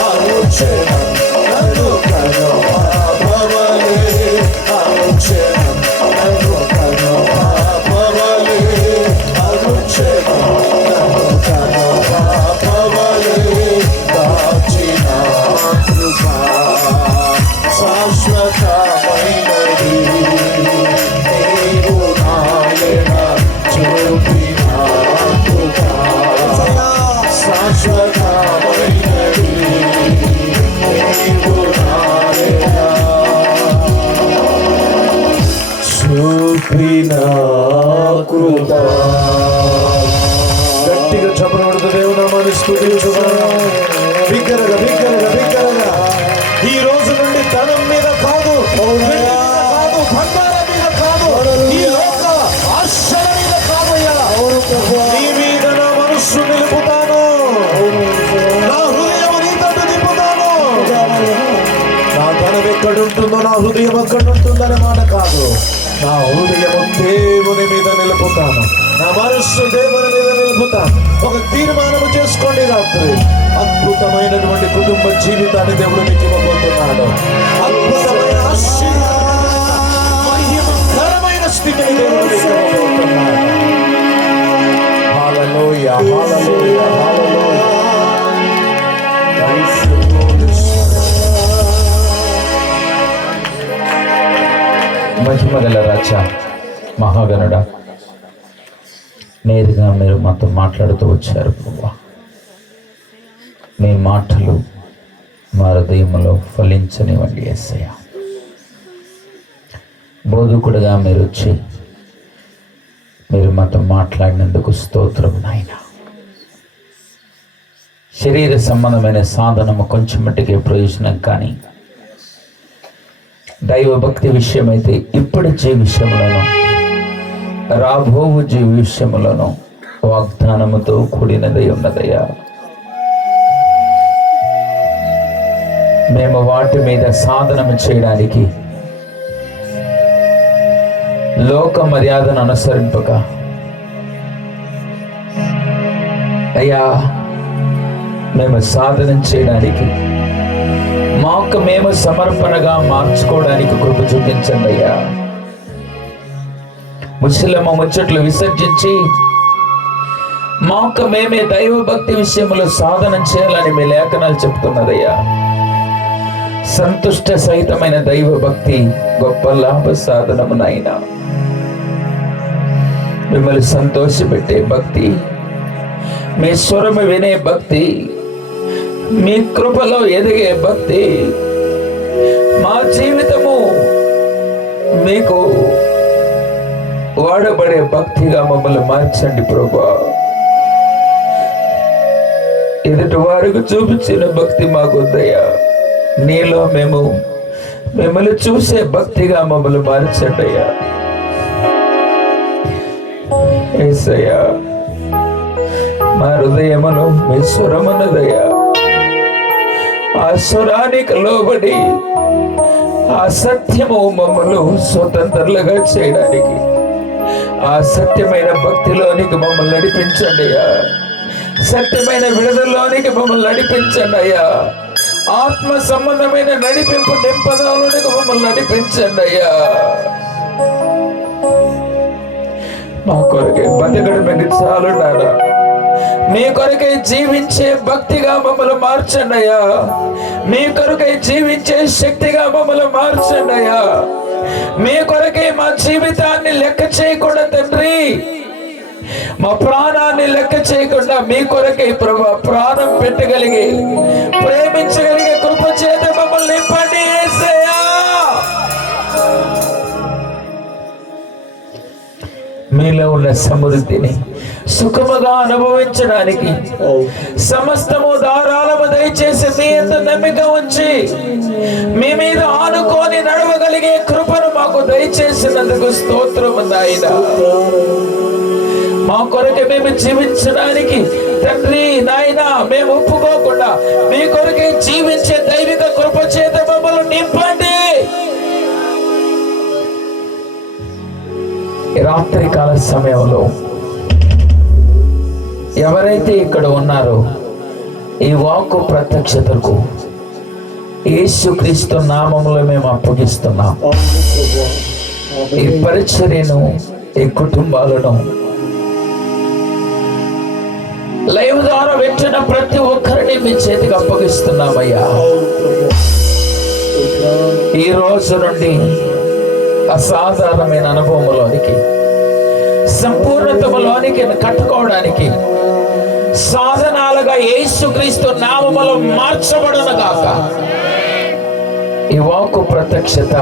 అనుక్షణం నన్ను కనుపాపవలే అనుక్షణం నన్ను కనుపాపవలే అనుక్షణం నన్ను కనుపాపవలే దాచిన కృపా శాశ్వతమైనది నీవు నాయన చూపిన కృపా శాశ్వతమైనది నీవు నాయన చూపిన కృపా గట్టిగా చెప్పబడుతూ దేవునామాన్ని స్తుతించుదాం బిగ్గరగా ఈ రోజు నుండి ధనం మీద కాదు, బంగారం మీద కాదు, ఈ లోక ఆశల మీద కాదయ్యా, నీ మీద నా మనస్సు నిలుపుతాను, నా హృదయం నీ తట్టు నింపుతాను. నా ధనం ఎక్కడుంటుందో నా హృదయం ఎక్కడుంటుందనే మాట కాదు, నా హృదయం దేవుని మీద నిలుపుతాను, నా మనస్సు దేవుని మీద నిలుపుతాను. ఒక తీర్మానం చేసుకోండి రాత్రి. అద్భుతమైనటువంటి కుటుంబ జీవితాన్ని దేవుడు మీకు ఇవ్వబోతున్నాడు. అద్భుతమైన మహిమకరమైన స్థితిని దేవుడు మీకు ఇవ్వబోతున్నాడు. హల్లెలూయా, హల్లెలూయా, హల్లెలూయా. మహిమగల రాజా, మహాగణుడ, నేరుగా మీరు మాతో మాట్లాడుతూ వచ్చారు ప్రభువా. మీ మాటలు మా హృదయంలో ఫలించనివ్వండి యేసయ్య. బోధకుడుగా మీరు వచ్చి మీరు మాతో మాట్లాడినందుకు స్తోత్రం నాయన. శరీర సంబంధమైన సాధనము కొంచెం మట్టుకే ప్రయోజనం, కానీ దైవభక్తి విషయమైతే ఇప్పటి జీవితంలోనూ రాబోవు జీవితంలోనూ వాగ్దానముతో కూడినదై ఉన్నదయ్యా. మేము వాటి మీద సాధనము చేయడానికి లోక మర్యాదను అనుసరింపక అయ్యా, మేము సాధన చేయడానికి మాకు మేము సమర్పణగా మార్చుకోవడానికి కృప చూపించండి అయ్యా. ముసలమ్మ ముచ్చట్లు విసర్జించి మాకు మేమే దైవభక్తి విషయంలో సాధన చేయాలని మీ లేఖనాలు చెప్తున్నదయ్యా. సంతుష్ట సహితమైన దైవభక్తి గొప్ప లాభ సాధనము నాయనా. మిమ్మల్ని సంతోషపెట్టే భక్తి, మీ స్వరము వినే భక్తి, మీ కృపలో ఎదిగే భక్తి, మా జీవితము మీకు వాడబడే భక్తిగా మమ్మల్ని మార్చండి ప్రభువా. ఎదుటి వారికి చూపించిన భక్తి మాకొద్దయ్యా. నీలో మేము మిమ్మల్ని చూసే భక్తిగా మమ్మల్ని మార్చండి అయ్యా. యేసయ్యా, మా హృదయమును మీ స్వరమున్నదయ్యా. ఆ స్వరానికి లోబడి ఆ సత్యము మమ్మల్ని స్వతంత్రులుగా చేయడానికి, ఆ సత్యమైన భక్తిలోనికి మమ్మల్ని నడిపించండి అయ్యా. సత్యమైన విడుదలలోనికి మమ్మల్ని నడిపించండి అయ్యా. ఆత్మ సంబంధమైన నడిపింపు నింపదలోనికి మమ్మల్ని నడిపించండి అయ్యా. మా కొరకే బతకడం మీకు చాలు నాడా. మీ కొరకై జీవించే భక్తిగా మమ్మల్ని మార్చండి అయ్యా. మీ కొరకై జీవించే శక్తిగా మమ్మల్ని మార్చండి అయ్యా. మీ కొరకై మా జీవితాన్ని లెక్క చేయకుండా తండ్రి, మా ప్రాణాన్ని లెక్క చేయకుండా మీ కొరకై ప్రభా ప్రాణం పెట్టగలిగి ప్రేమించగలిగే కృప చేత మమ్మల్ని నింపండి యేసయ్యా. మీలో ఉన్న సమృద్ధిని సుఖముగా అనుభవించడానికి సమస్తము ధారాళము దయచేసి మీ యందు నమ్మిక ఉంచి మీ మీద ఆనుకొని నడవగలిగే కృపను మాకు దయచేసినందుకు స్తోత్రము నాయనా. మా కొరకు మేము జీవించడానికి తండ్రి నాయనా మేము ఒప్పుకోకుండా మీ కొరకే జీవించే దైవిక కృప చేత మమ్మల్ని నింపండి. రాత్రి కాల సమయంలో ఎవరైతే ఇక్కడ ఉన్నారో ఈ వాక్కు ప్రత్యక్షతకు యేసుక్రీస్తు నామములో మేము అప్పగిస్తున్నాం. ఈ పరిచర్యను, ఈ కుటుంబాలను లైవ్ ద్వారా వింటున్న ప్రతి ఒక్కరిని మీ చేతికి అప్పగిస్తున్నామయ్యా. ఈ రోజు నుండి అసాధారణమైన అనుభవంలోనికి, సంపూర్ణతలోనికి కట్టుకోవడానికి సాధనాలుగా యేసుక్రీస్తు నామములో మార్చబడును గాక. ఈ వాక్కు ప్రత్యక్షత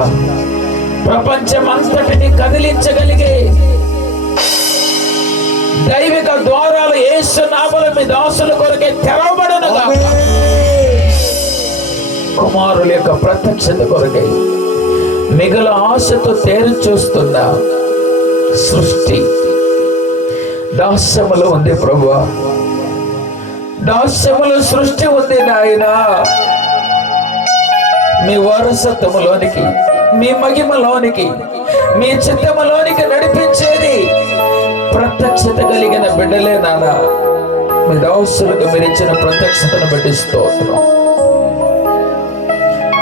ప్రపంచమంతటిని కదిలించగలిగే దైవిక ద్వారాలు యేసు నామములో మీ దాసుల కొరకే తెరవబడును గాక. కుమారుల యొక్క ప్రత్యక్షత కొరకై మిగుల ఆశతో తేరు చూస్తున్న సృష్టి దాస్యములో ఉంది ప్రభువా. దాస్యములో సృష్టి ఉంది నాయనా. మీ వారసత్వములోనికి, మీ మహిమలోనికి, మీ చిత్తములోనికి నడిపించేది ప్రత్యక్షత కలిగిన బిడ్డలే నానా. మీ దాసులకు మీరు ఇచ్చిన ప్రత్యక్షతను బట్టి స్తోత్రం.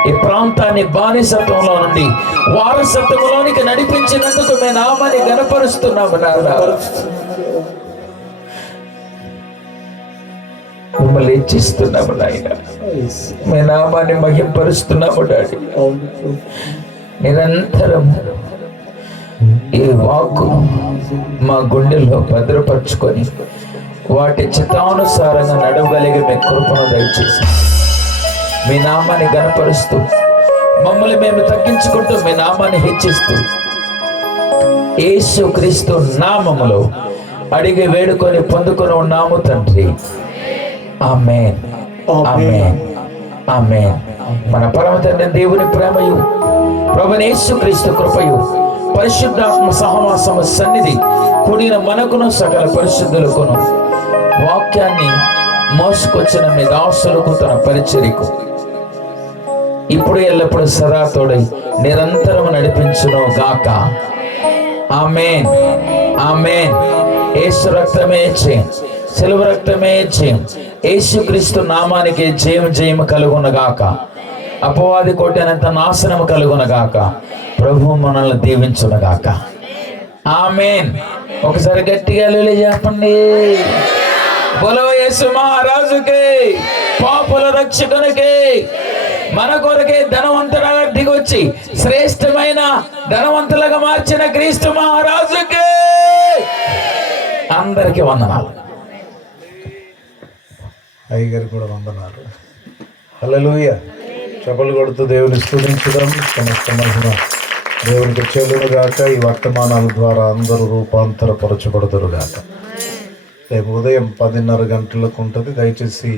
ఈ ప్రాంతాన్ని బానిసత్వంలో నుండి వారసత్వంలోనికి నడిపించినందుకు మీ నామాన్ని గణపరుస్తున్నాము నాన్న. మిమ్మల్ని ఇచ్చిస్తున్నాము నాయన. మీ నామాన్ని మహింపరుస్తున్నాము డాడీ. నిరంతరం ఈ వాక్కు మా గుండెల్లో భద్రపరుచుకొని వాటి చిత్తానుసారంగా నడవగలిగే మీ కృపను దయచేసి మీ నామాన్ని గణపరుస్తూ మమ్మల్ని మేము తగ్గించుకుంటూ మీ నామాన్ని హెచ్చిస్తూ యేసుక్రీస్తు నామములో అడిగి వేడుకొని పొందుకొని ఉన్నాము తండ్రి. ఆమేన్, ఆమేన్, ఆమేన్. మన పరమ తండ్రి దేవుని ప్రేమయు ప్రభువైన యేసుక్రీస్తు కృపయు పరిశుద్ధాత్మ సహవాసము సన్నిధి కూడిన మనకును సకల పరిశుద్ధులకును వాక్యాన్ని మోసుకొచ్చిన మీ దాసులకు తన పరిచర్యకు ఇప్పుడు ఎల్లప్పుడు సదా తోడై నిరంతరం నడిపించును గాక. ఆమేన్, ఆమేన్. యేసు రక్తమే జయం, సిలువ రక్తమే జయం. యేసుక్రీస్తు నామానికి జయం జయం కలుగును గాక. అపవాది కొట్టినంత నాశనం కలుగును గాక. ప్రభువు మనల్ని దీవించును గాక. ఆమేన్. ఒకసారి గట్టిగా హల్లెలూయా చెప్పండి. బోలో యేసు మహారాజుకి, పాపుల రక్షకునికి, మన కొరకే ధనవంతులుగా దిగొచ్చి శ్రేష్టమైన ధనవంతులుగా మార్చిన క్రీస్తు మహారాజుకి అందరికీ వందనాలు. అయ్యగారికి కూడా వందనాలు. హల్లెలూయా. చప్పలు కొడుతూ దేవుని స్తుతించుదాం. సమస్త మహిమ దేవునికి చెల్లును గాక. ఈ వర్తమానాల ద్వారా అందరూ రూపాంతరపరచబడుదురు గాక. రేపు ఉదయం 10:30 గంటలకు ఉంటుంది. దయచేసి